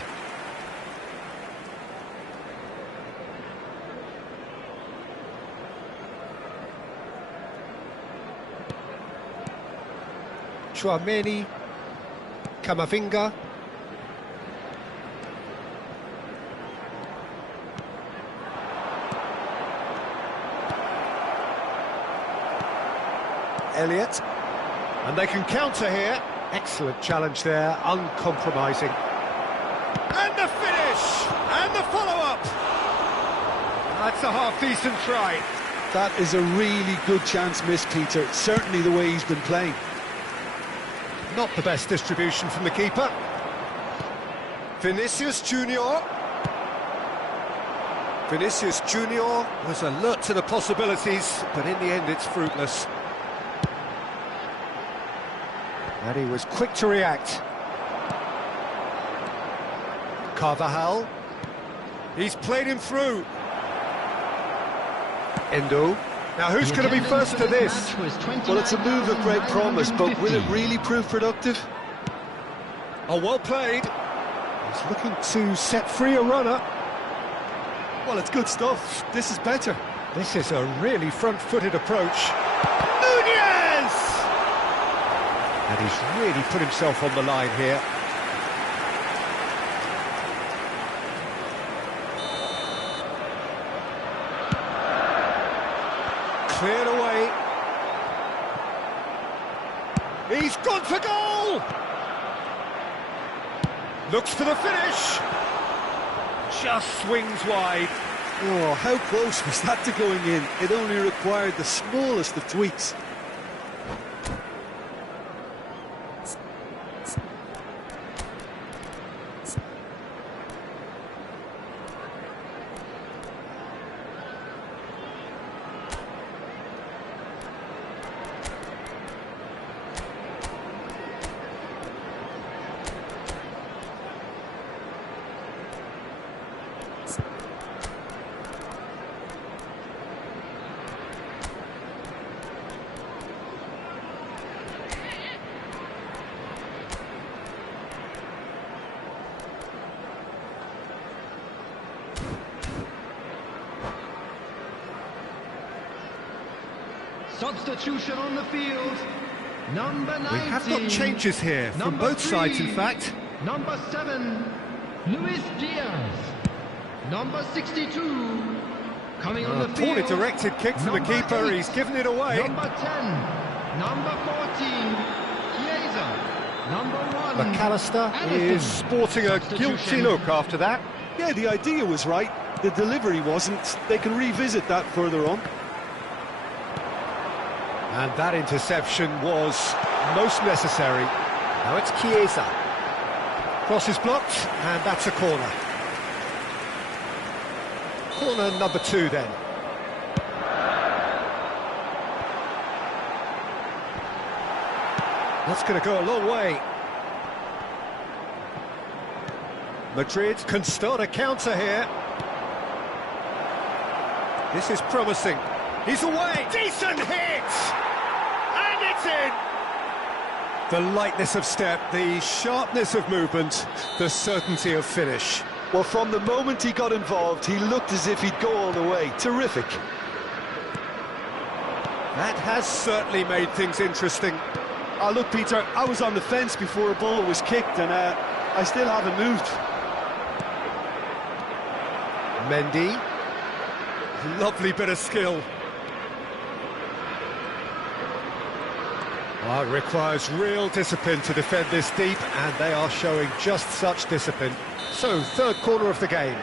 Chouameni, Camavinga. Elliott. And they can counter here. Excellent challenge there, uncompromising. And the finish! And the follow-up! That's a half-decent try. That is a really good chance missed, Peter. Certainly the way he's been playing. Not the best distribution from the keeper. Vinicius Junior. Vinicius Junior was alert to the possibilities, but in the end it's fruitless. And he was quick to react. Carvajal. He's played him through. Endo. Now, who's going to be first to this? Well, it's a move of great promise, but will it really prove productive? Oh, well played. He's looking to set free a runner. Well, it's good stuff. This is better. This is a really front-footed approach. Nunez! And he's really put himself on the line here. Cleared away. He's gone for goal! Looks for the finish. Just swings wide. Oh, how close was that to going in? It only required the smallest of tweaks. Substitution on the field. Number 19. We have got changes here from both sides, in fact. Number 7, Luis Diaz. Number 62, coming on the field. Poorly directed kick from the keeper, 8. he's given it away. Number 10, number 14, Chiesa. Number 1, McAllister Allison. is sporting a guilty look after that. Yeah, the idea was right, the delivery wasn't. They can revisit that further on. And that interception was most necessary. Now it's Chiesa. Cross is blocked, and that's a corner. Corner number 2 then. That's going to go a long way. Madrid can start a counter here. This is promising. He's away! Decent hit! And it's in! The lightness of step, the sharpness of movement, the certainty of finish. Well, from the moment he got involved, he looked as if he'd go all the way. Terrific. That has certainly made things interesting. Oh, look, Peter, I was on the fence before a ball was kicked, and I still haven't moved. Mendy. Lovely bit of skill. Well, it requires real discipline to defend this deep, and they are showing just such discipline. So, third corner of the game.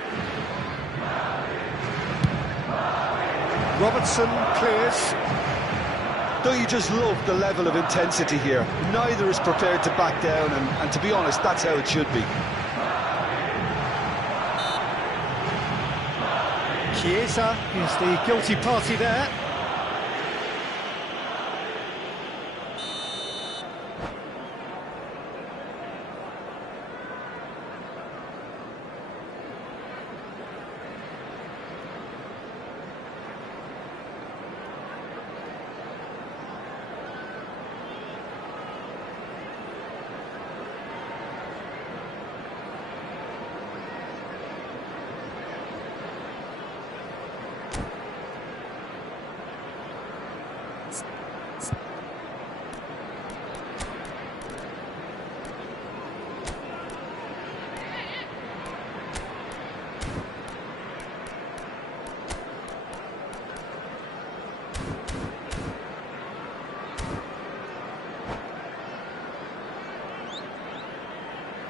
Robertson clears. Don't you just love the level of intensity here? Neither is prepared to back down, and to be honest, that's how it should be. Chiesa is the guilty party there.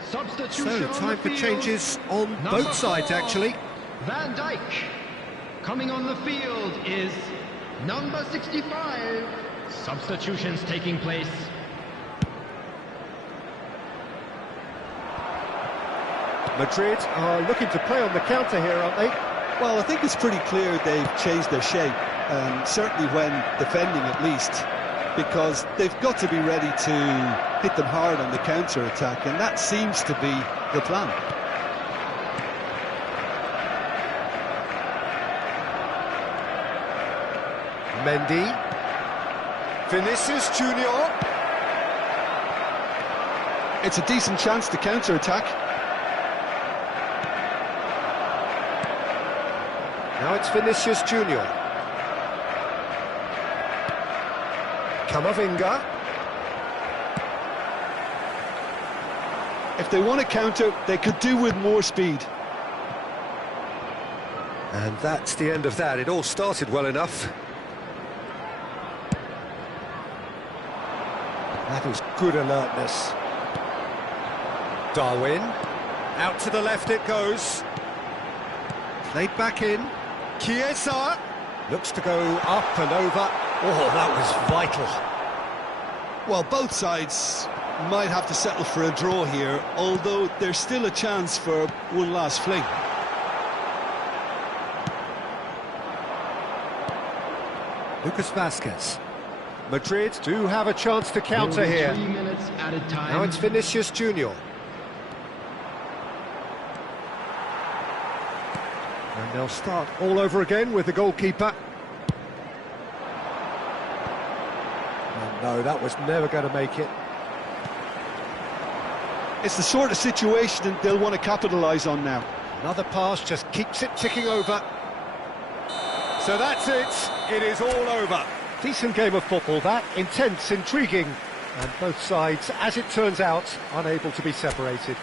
Substitution So, time for changes on Number both sides, 4, actually. Van Dijk. Coming on the field is number 65. Substitutions taking place. Madrid are looking to play on the counter here, aren't they? Well, I think it's pretty clear they've changed their shape, certainly when defending at least, because they've got to be ready to hit them hard on the counter-attack, and that seems to be the plan. Mendy. Vinicius Junior. It's a decent chance to counter-attack. Now it's Vinicius Junior. Camavinga. If they want to counter, they could do with more speed. And that's the end of that. It all started well enough. That was good alertness. Darwin. Out to the left it goes. Played back in. Chiesa. Looks to go up and over. Oh, that was vital. Well, both sides might have to settle for a draw here, although there's still a chance for one last fling. Lucas Vazquez. Madrid do have a chance to counter Only here. 3 minutes added time. Now it's Vinicius Junior. And they'll start all over again with the goalkeeper. And no, that was never going to make it. It's the sort of situation they'll want to capitalise on now. Another pass just keeps it ticking over. So that's it. It is all over. Decent game of football, that. Intense, intriguing, and both sides, as it turns out, unable to be separated.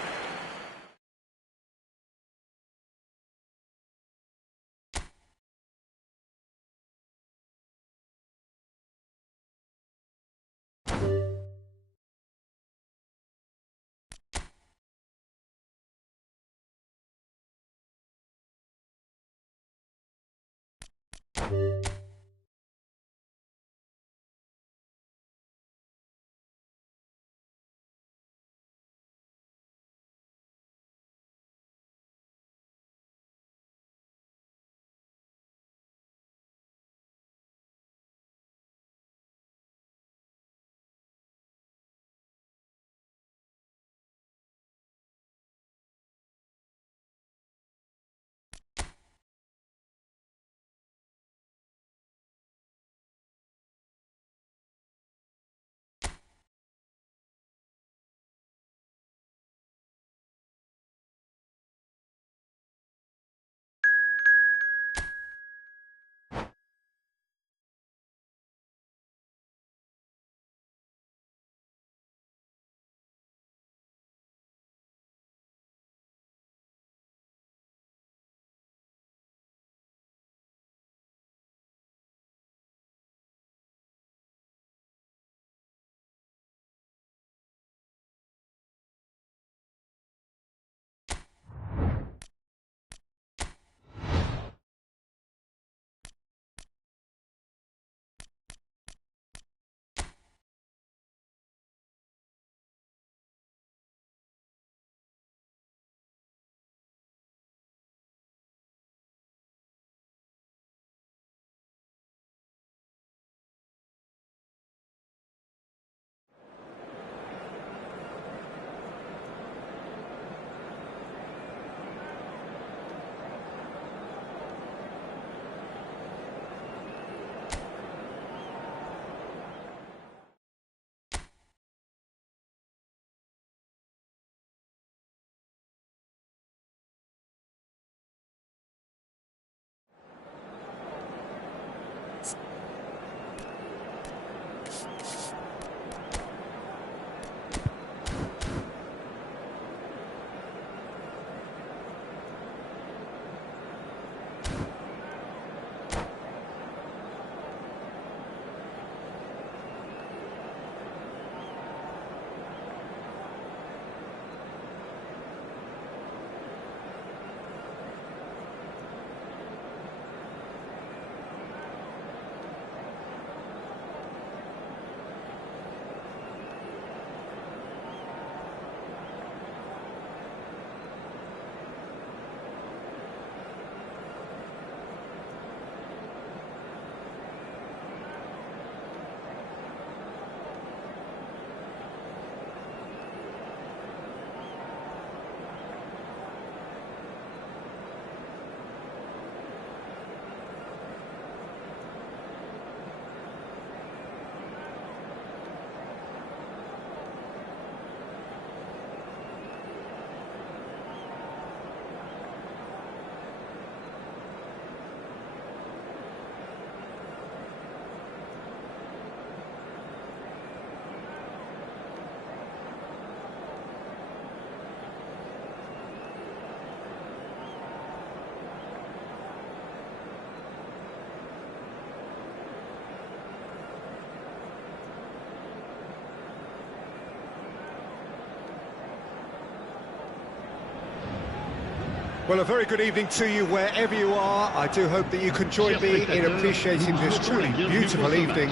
Well, a very good evening to you wherever you are. I do hope that you can join me in appreciating this truly beautiful evening.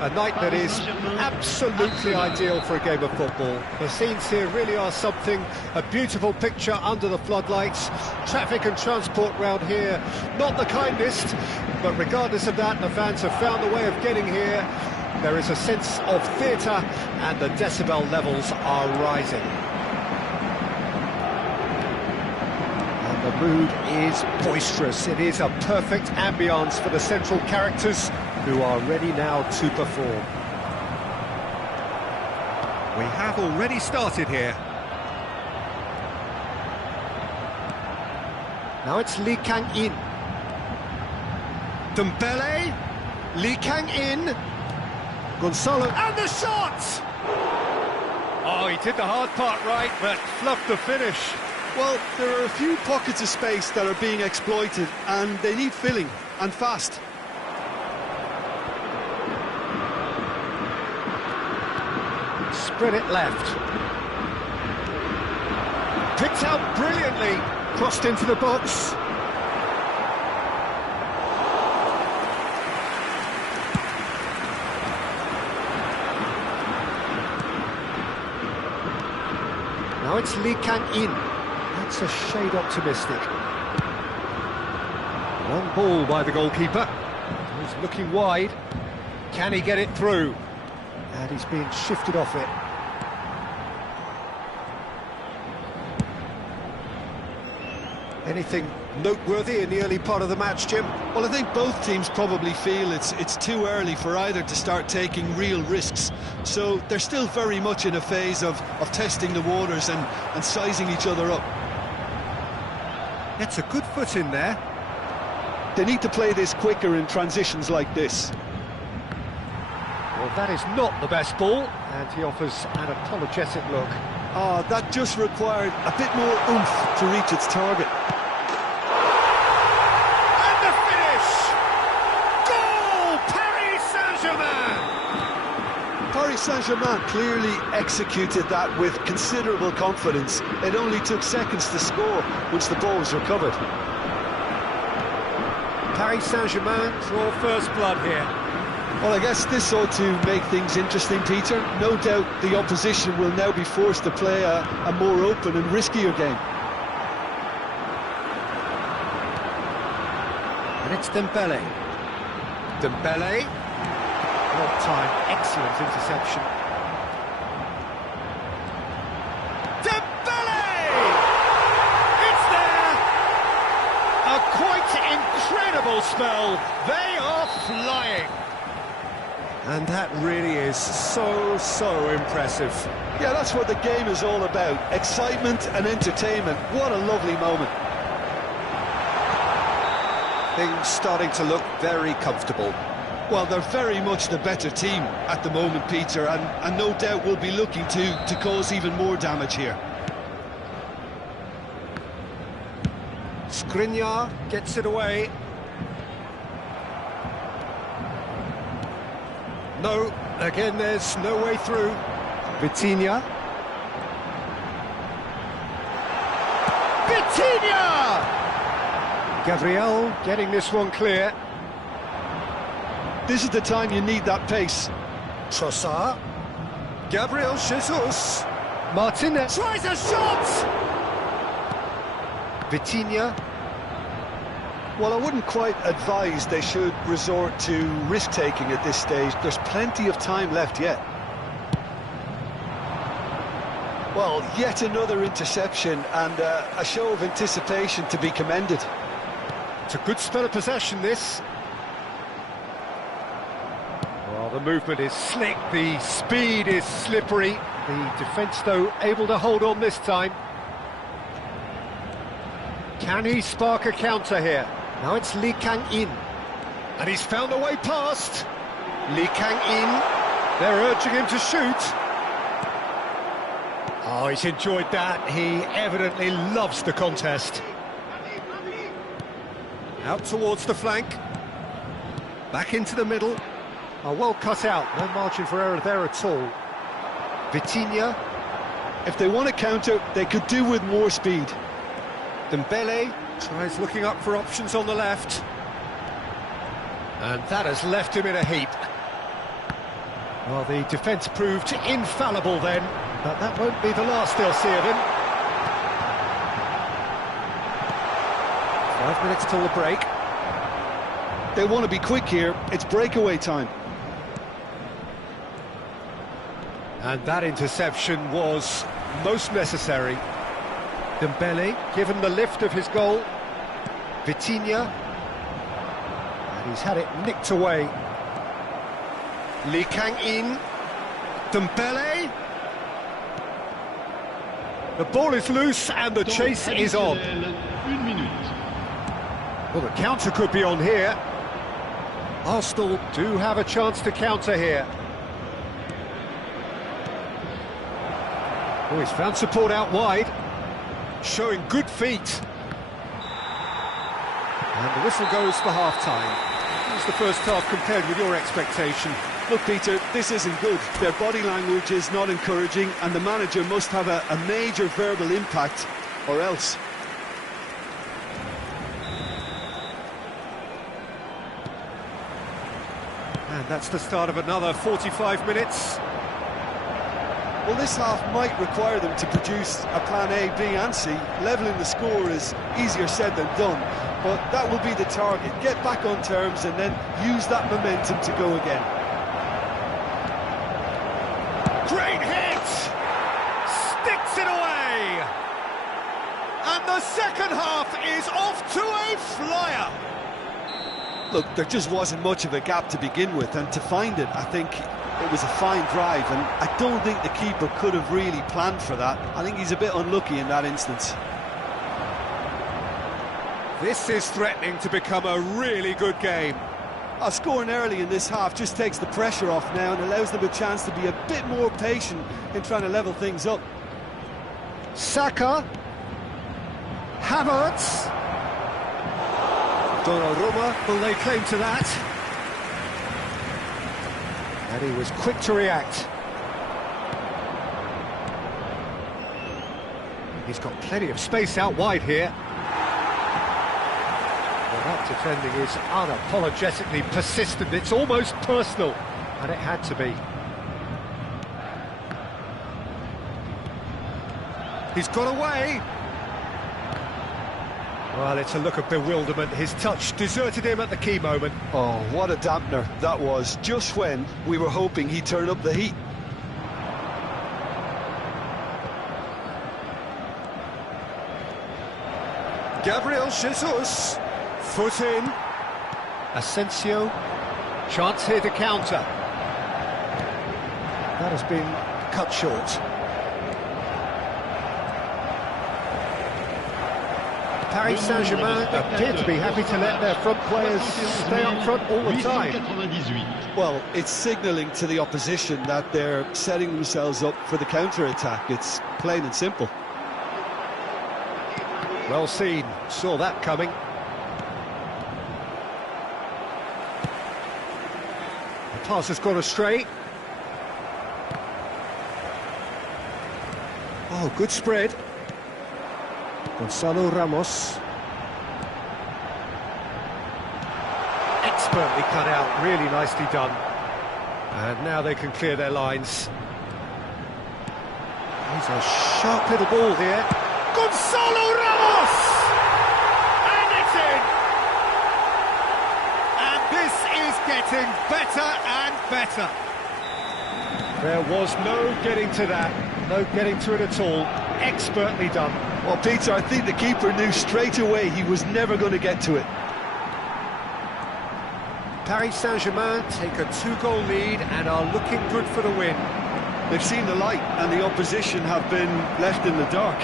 A night that is absolutely ideal for a game of football. The scenes here really are something, a beautiful picture under the floodlights. Traffic and transport round here, not the kindest, but regardless of that, the fans have found a way of getting here. There is a sense of theatre and the decibel levels are rising. The mood is boisterous. It is a perfect ambience for the central characters who are ready now to perform. We have already started here. Now it's Lee Kang-in. Dembele. Lee Kang-in. Gonzalo. And the shot! Oh, he did the hard part right, but fluffed the finish. Well, there are a few pockets of space that are being exploited, and they need filling, and fast. Spread it left. Picked out brilliantly. Crossed into the box. Now it's Lee Kang-in. That's a shade optimistic. Long ball by the goalkeeper. He's looking wide. Can he get it through? And he's being shifted off it. Anything noteworthy in the early part of the match, Jim? Well, I think both teams probably feel it's too early for either to start taking real risks. So they're still very much in a phase of testing the waters and sizing each other up. It's a good foot in there. They need to play this quicker in transitions like this. Well, that is not the best ball, and he offers an apologetic look. Oh, that just required a bit more oomph to reach its target. And the finish! Goal! Paris Saint-Germain! Paris Saint-Germain clearly executed that with considerable confidence. It only took seconds to score once the ball was recovered. Paris Saint-Germain draw first blood here. Well, I guess this ought to make things interesting, Peter. No doubt the opposition will now be forced to play a more open and riskier game. And it's Dembele. Dembele. Well timed, excellent interception. Dembele! It's there! A quite incredible spell. They are flying. And that really is so impressive. Yeah, that's what the game is all about. Excitement and entertainment. What a lovely moment. Things starting to look very comfortable. Well, they're very much the better team at the moment, Peter, and no doubt will be looking to cause even more damage here. Skriniar gets it away. No, again there's no way through. Vitinha. Vitinha! Gabriel getting this one clear. This is the time you need that pace. Trossard. Gabriel Jesus. Martinez tries a shot! Vitinha. Well, I wouldn't quite advise they should resort to risk-taking at this stage. There's plenty of time left yet. Well, yet another interception and a show of anticipation to be commended. It's a good spell of possession, this. Well, the movement is slick, the speed is slippery. The defence, though, able to hold on this time. Can he spark a counter here? Now it's Lee Kang-in. And he's found a way past. Lee Kang-in. They're urging him to shoot. Oh, he's enjoyed that. He evidently loves the contest. Out towards the flank. Back into the middle. Oh, well cut out. No margin for error there at all. Vitinha. If they want to counter, they could do with more speed. Dembele tries looking up for options on the left. And that has left him in a heap. Well, the defence proved infallible then, but that won't be the last they'll see of him. 5 minutes till the break. They want to be quick here. It's breakaway time. And that interception was most necessary. Dembele given the lift of his goal. Vitinha. And he's had it nicked away. Lee Kang-in. Dembele. The ball is loose and the chase is on. Well, the counter could be on here. Arsenal do have a chance to counter here. Oh, he's found support out wide, showing good feet. And the whistle goes for half-time. How's the first half compared with your expectation? Look, Peter, this isn't good. Their body language is not encouraging, and the manager must have a major verbal impact, or else. And that's the start of another 45 minutes. Well, this half might require them to produce a plan A, B and C. Levelling the score is easier said than done, but that will be the target. Get back on terms and then use that momentum to go again. Great hit! Sticks it away! And the second half is off to a flyer! Look, there just wasn't much of a gap to begin with, and to find it, I think it was a fine drive, and I don't think the keeper could have really planned for that. I think he's a bit unlucky in that instance. This is threatening to become a really good game. Scoring early in this half just takes the pressure off now and allows them a chance to be a bit more patient in trying to level things up. Saka. Havertz. Donnarumma will lay claim to that. And he was quick to react. He's got plenty of space out wide here. Well, that defending is unapologetically persistent. It's almost personal, and it had to be. He's got away. Well, it's a look of bewilderment. His touch deserted him at the key moment. Oh, what a dampener that was, just when we were hoping he'd turn up the heat. Gabriel Jesus, foot in. Asensio, chance here to counter. That has been cut short. Paris Saint-Germain appear to be happy to let their front players stay up front all the time. Well, it's signalling to the opposition that they're setting themselves up for the counter-attack. It's plain and simple. Well seen, saw that coming. The pass has gone astray. Oh, good spread. Gonzalo Ramos. Expertly cut out, really nicely done. And now they can clear their lines. He's a sharp little ball here. Gonzalo Ramos! And it's in! And this is getting better and better. There was no getting to that, no getting to it at all. Expertly done. Well, Peter, I think the keeper knew straight away he was never going to get to it. Paris Saint-Germain take a 2-goal lead and are looking good for the win. They've seen the light and the opposition have been left in the dark.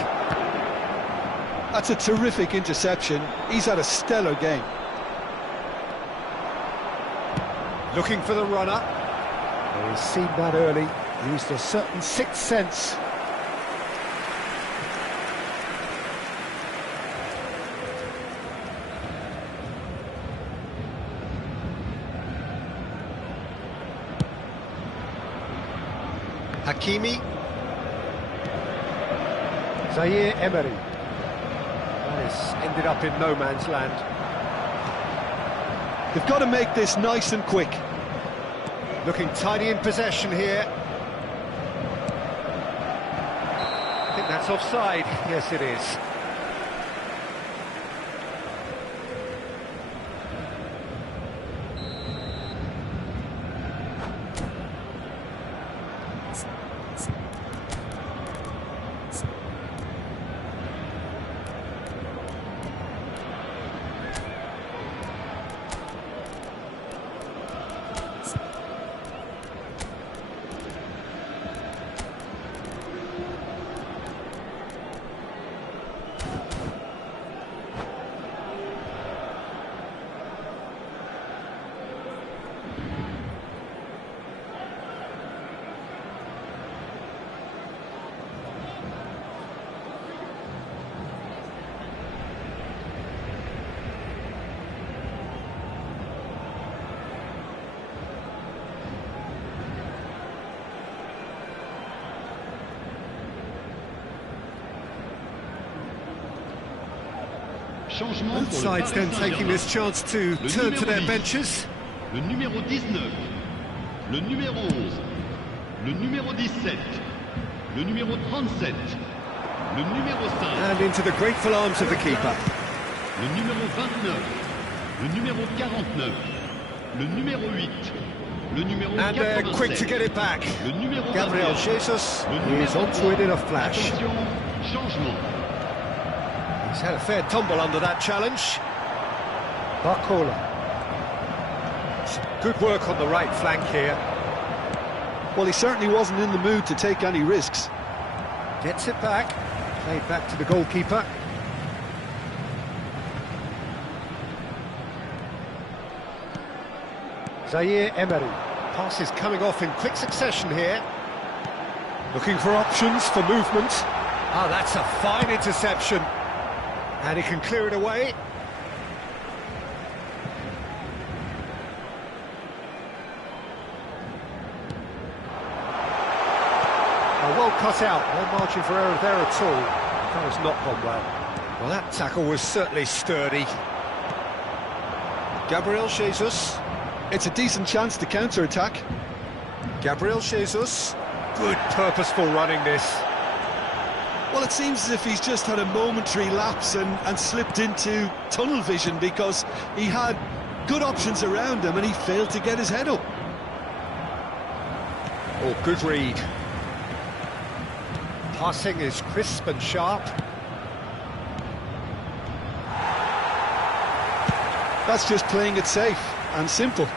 That's a terrific interception. He's had a stellar game. Looking for the runner. Well, he's seen that early, used a certain sixth sense. Hakimi. Zaire Emery. This ended up in no man's land. They've got to make this nice and quick. Looking tidy in possession here. I think that's offside. Yes, it is. changement Both pour le sides Paris then taking Saint-Germain. this chance to Le turn to numéro their 10, benches. Le numéro 19, le numéro 11, le numéro 17, le numéro 37, le numéro 5, And into the grateful arms of the keeper. le numéro 29, le numéro 49, le numéro 8, le numéro And they're quick to 87, get it back. le numéro Gabriel 21, Jesus le is numéro onto it in a flash. Attention, changement. He's had a fair tumble under that challenge. Barcola. Some good work on the right flank here. Well, he certainly wasn't in the mood to take any risks. Gets it back. Played back to the goalkeeper. Zaire Emery. Passes coming off in quick succession here. Looking for options for movement. Ah, that's a fine interception. And he can clear it away. Well cut out, no margin for error there at all. That has not gone well. Well, that tackle was certainly sturdy. Gabriel Jesus. It's a decent chance to counter-attack. Gabriel Jesus. Good purposeful running this. Well, it seems as if he's just had a momentary lapse and slipped into tunnel vision because he had good options around him and he failed to get his head up. Oh, good read. Passing is crisp and sharp. That's just playing it safe and simple.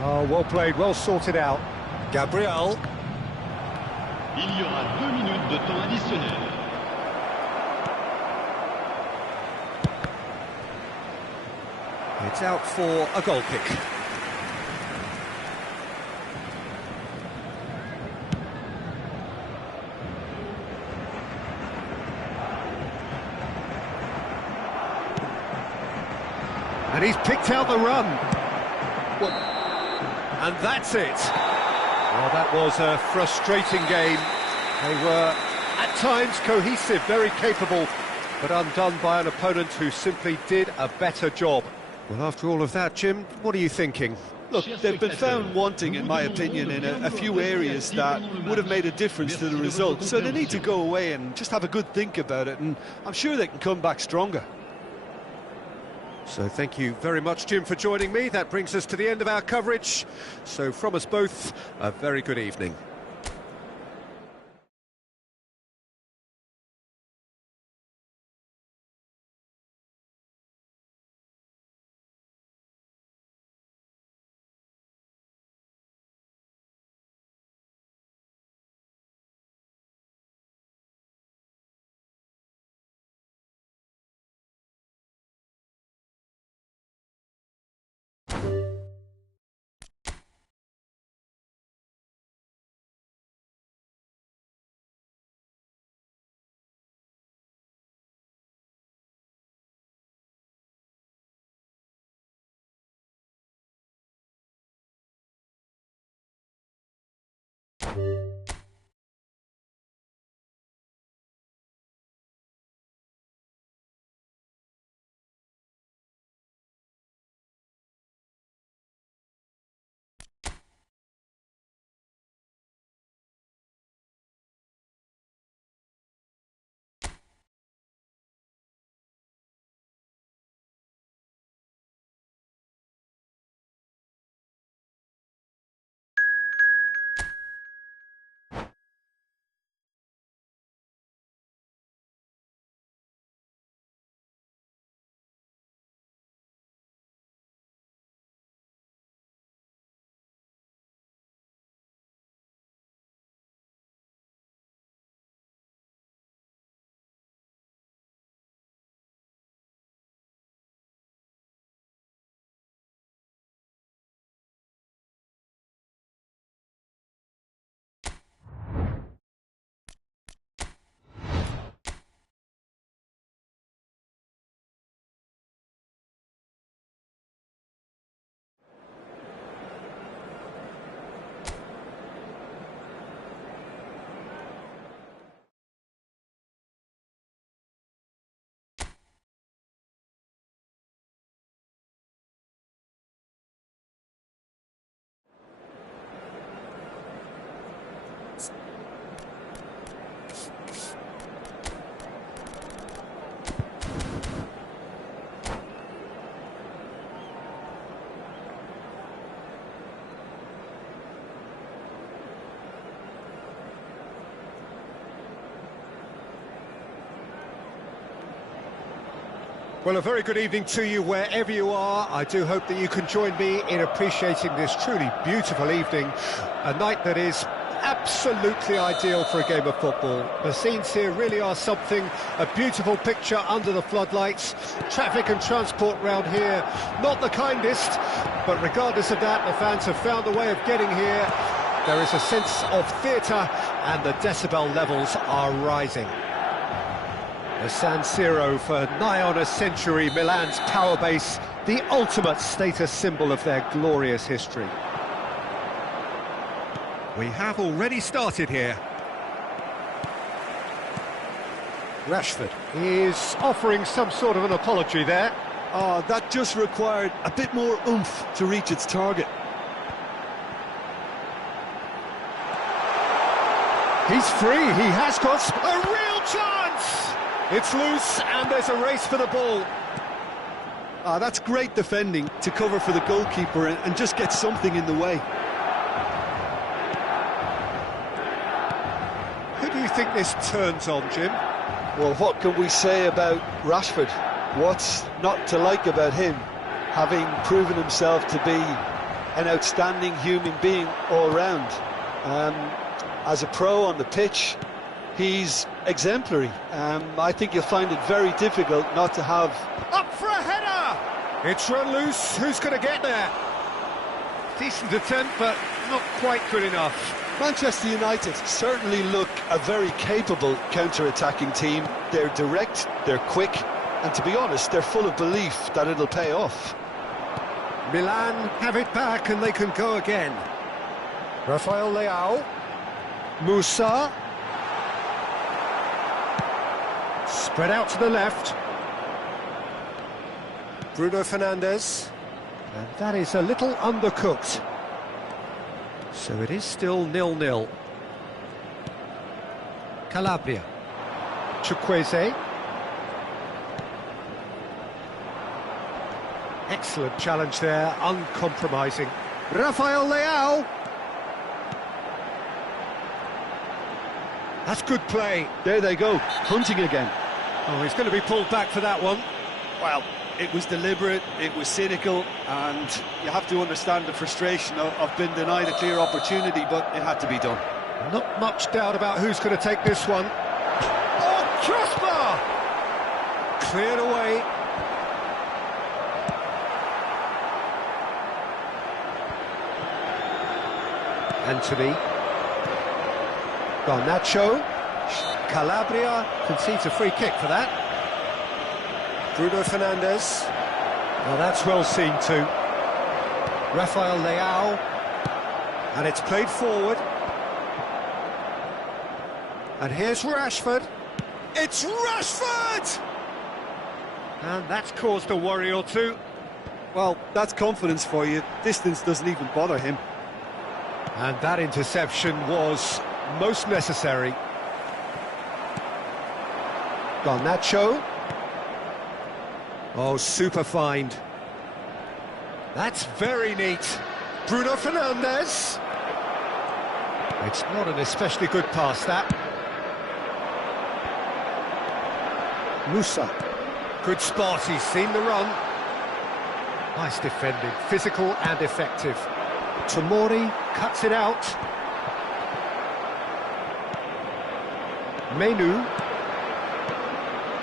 Oh, well played, well sorted out. Gabriel. Il y aura 2 minutes de temps additionnel. It's out for a goal kick. And he's picked out the run. Well, and that's it. Well, that was a frustrating game. They were, at times, cohesive, very capable, but undone by an opponent who simply did a better job. Well, after all of that, Jim, what are you thinking? Look, they've been found wanting, in my opinion, in a few areas that would have made a difference to the result. So they need to go away and just have a good think about it, and I'm sure they can come back stronger. So thank you very much, Jim, for joining me. That brings us to the end of our coverage. So from us both, a very good evening. Well, a very good evening to you wherever you are. I do hope that you can join me in appreciating this truly beautiful evening, a night that is absolutely ideal for a game of football. The scenes here really are something, a beautiful picture under the floodlights. Traffic and transport round here, not the kindest, but regardless of that, the fans have found a way of getting here. There is a sense of theatre and the decibel levels are rising. The San Siro, for nigh on a century, Milan's power base, the ultimate status symbol of their glorious history. We have already started here. Rashford is offering some sort of an apology there. Oh, that just required a bit more oomph to reach its target. He's free, he has got a real chance! It's loose and there's a race for the ball. That's great defending to cover for the goalkeeper and just get something in the way. Who do you think this turns on, Jim? Well, what can we say about Rashford? What's not to like about him, having proven himself to be an outstanding human being all round? As a pro on the pitch, he's exemplary. I think you'll find it very difficult not to have... Up for a header! It's run loose, who's going to get there? Decent attempt, but not quite good enough. Manchester United certainly look a very capable counter-attacking team. They're direct, they're quick, and to be honest, they're full of belief that it'll pay off. Milan have it back and they can go again. Rafael Leao. Musa. Spread out to the left. Bruno Fernandes. And that is a little undercooked. So it is still 0-0. Calabria. Chukwueze. Excellent challenge there, uncompromising. Rafael Leao. That's good play. There they go, hunting again. Oh, he's going to be pulled back for that one. Well, it was deliberate, it was cynical, and you have to understand the frustration of being denied a clear opportunity, but it had to be done. Not much doubt about who's going to take this one. Oh, crossbar! Cleared away. Anthony. Garnacho. Calabria concedes a free kick for that. Bruno Fernandes. Well, that's well seen too. Rafael Leao. And it's played forward. And here's Rashford. It's Rashford! And that's caused a worry or two. Well, that's confidence for you. Distance doesn't even bother him. And that interception was most necessary. Garnacho. Oh, super find. That's very neat. Bruno Fernandes. It's not an especially good pass, that. Musa. Good spot, he's seen the run. Nice defending, physical and effective. Tomori cuts it out. Menu.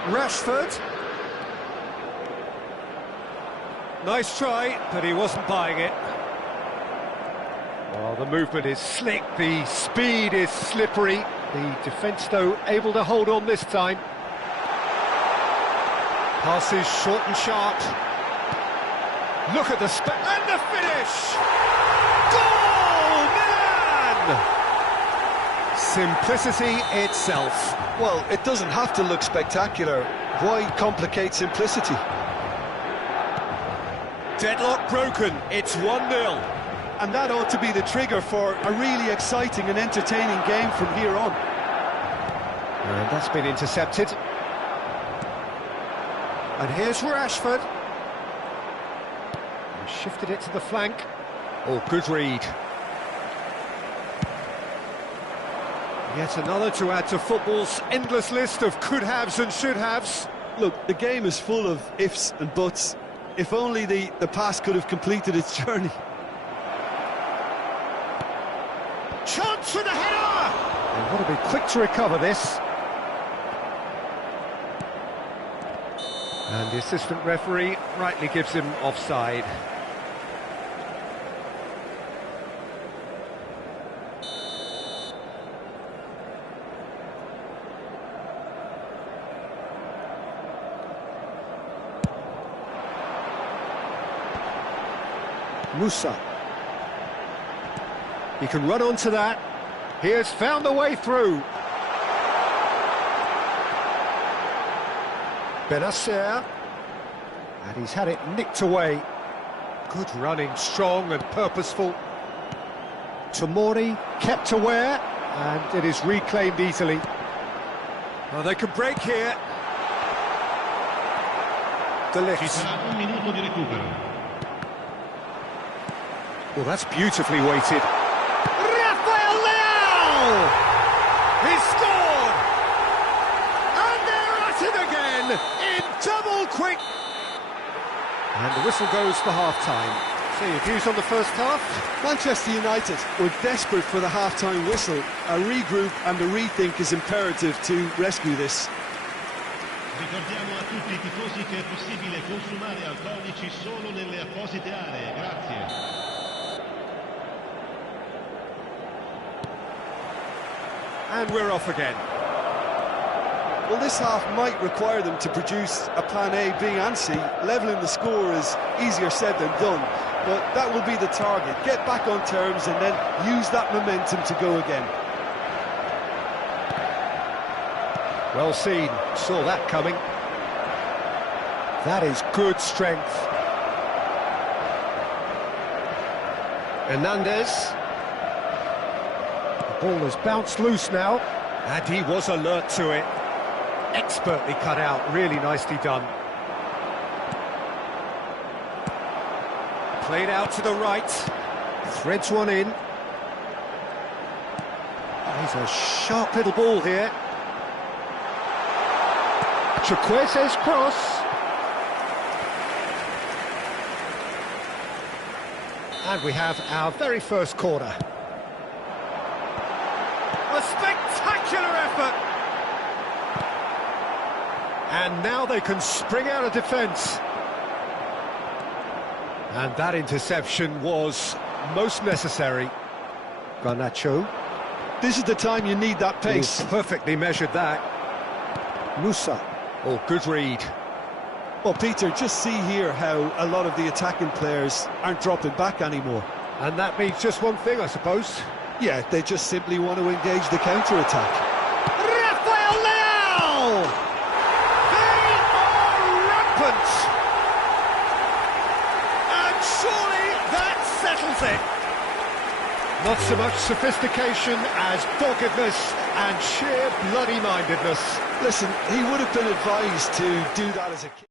Rashford. Nice try, but he wasn't buying it. Well, the movement is slick, the speed is slippery. The defence, though, able to hold on this time. Passes short and sharp. Look at the and the finish! Goal, Milan! Simplicity itself. Well, it doesn't have to look spectacular. Why complicate simplicity? Deadlock broken, it's 1-0. And that ought to be the trigger for a really exciting and entertaining game from here on. And that's been intercepted. And here's Rashford. He shifted it to the flank. Oh, good read. Yet another to add to football's endless list of could-haves and should-haves. Look, the game is full of ifs and buts. If only the pass could have completed its journey. Chance for the header! They want to be quick to recover this. And the assistant referee rightly gives him offside. Musa. He can run onto that. He has found the way through. Benacer. And he's had it nicked away. Good running, strong and purposeful. Tomori kept aware, and it is reclaimed easily. Well, they could break here. Ci Delix. sarà un minuto di recupero. Well, that's beautifully weighted. Rafael Leao! He's scored! And they're at it again in double quick. And the whistle goes for half-time. So your views on the first half? Manchester United were desperate for the half-time whistle. A regroup and a rethink is imperative to rescue this. Ricordiamo a tutti i tifosi che è possibile consumare alcolici solo nelle apposite aree. Grazie. And we're off again. Well, this half might require them to produce a plan A, B and C. Levelling the score is easier said than done, but that will be the target. Get back on terms and then use that momentum to go again. Well seen, saw that coming. That is good strength. Hernandez. The ball has bounced loose now, and he was alert to it. Expertly cut out, really nicely done. Played out to the right, threads one in. Oh, he's a sharp little ball here. Chukwueze's cross. And we have our very first corner. A spectacular effort! And now they can spring out of defence. And that interception was most necessary. Garnacho. This is the time you need that pace. He's perfectly measured that. Musa. Oh, good read. Well, Peter, just see here how a lot of the attacking players aren't dropping back anymore. And that means just one thing, I suppose. Yeah, they just simply want to engage the counter-attack. Rafael Leao! They are rampant! And surely that settles it. Not so much sophistication as doggedness and sheer bloody-mindedness. Listen, he would have been advised to do that as a kid.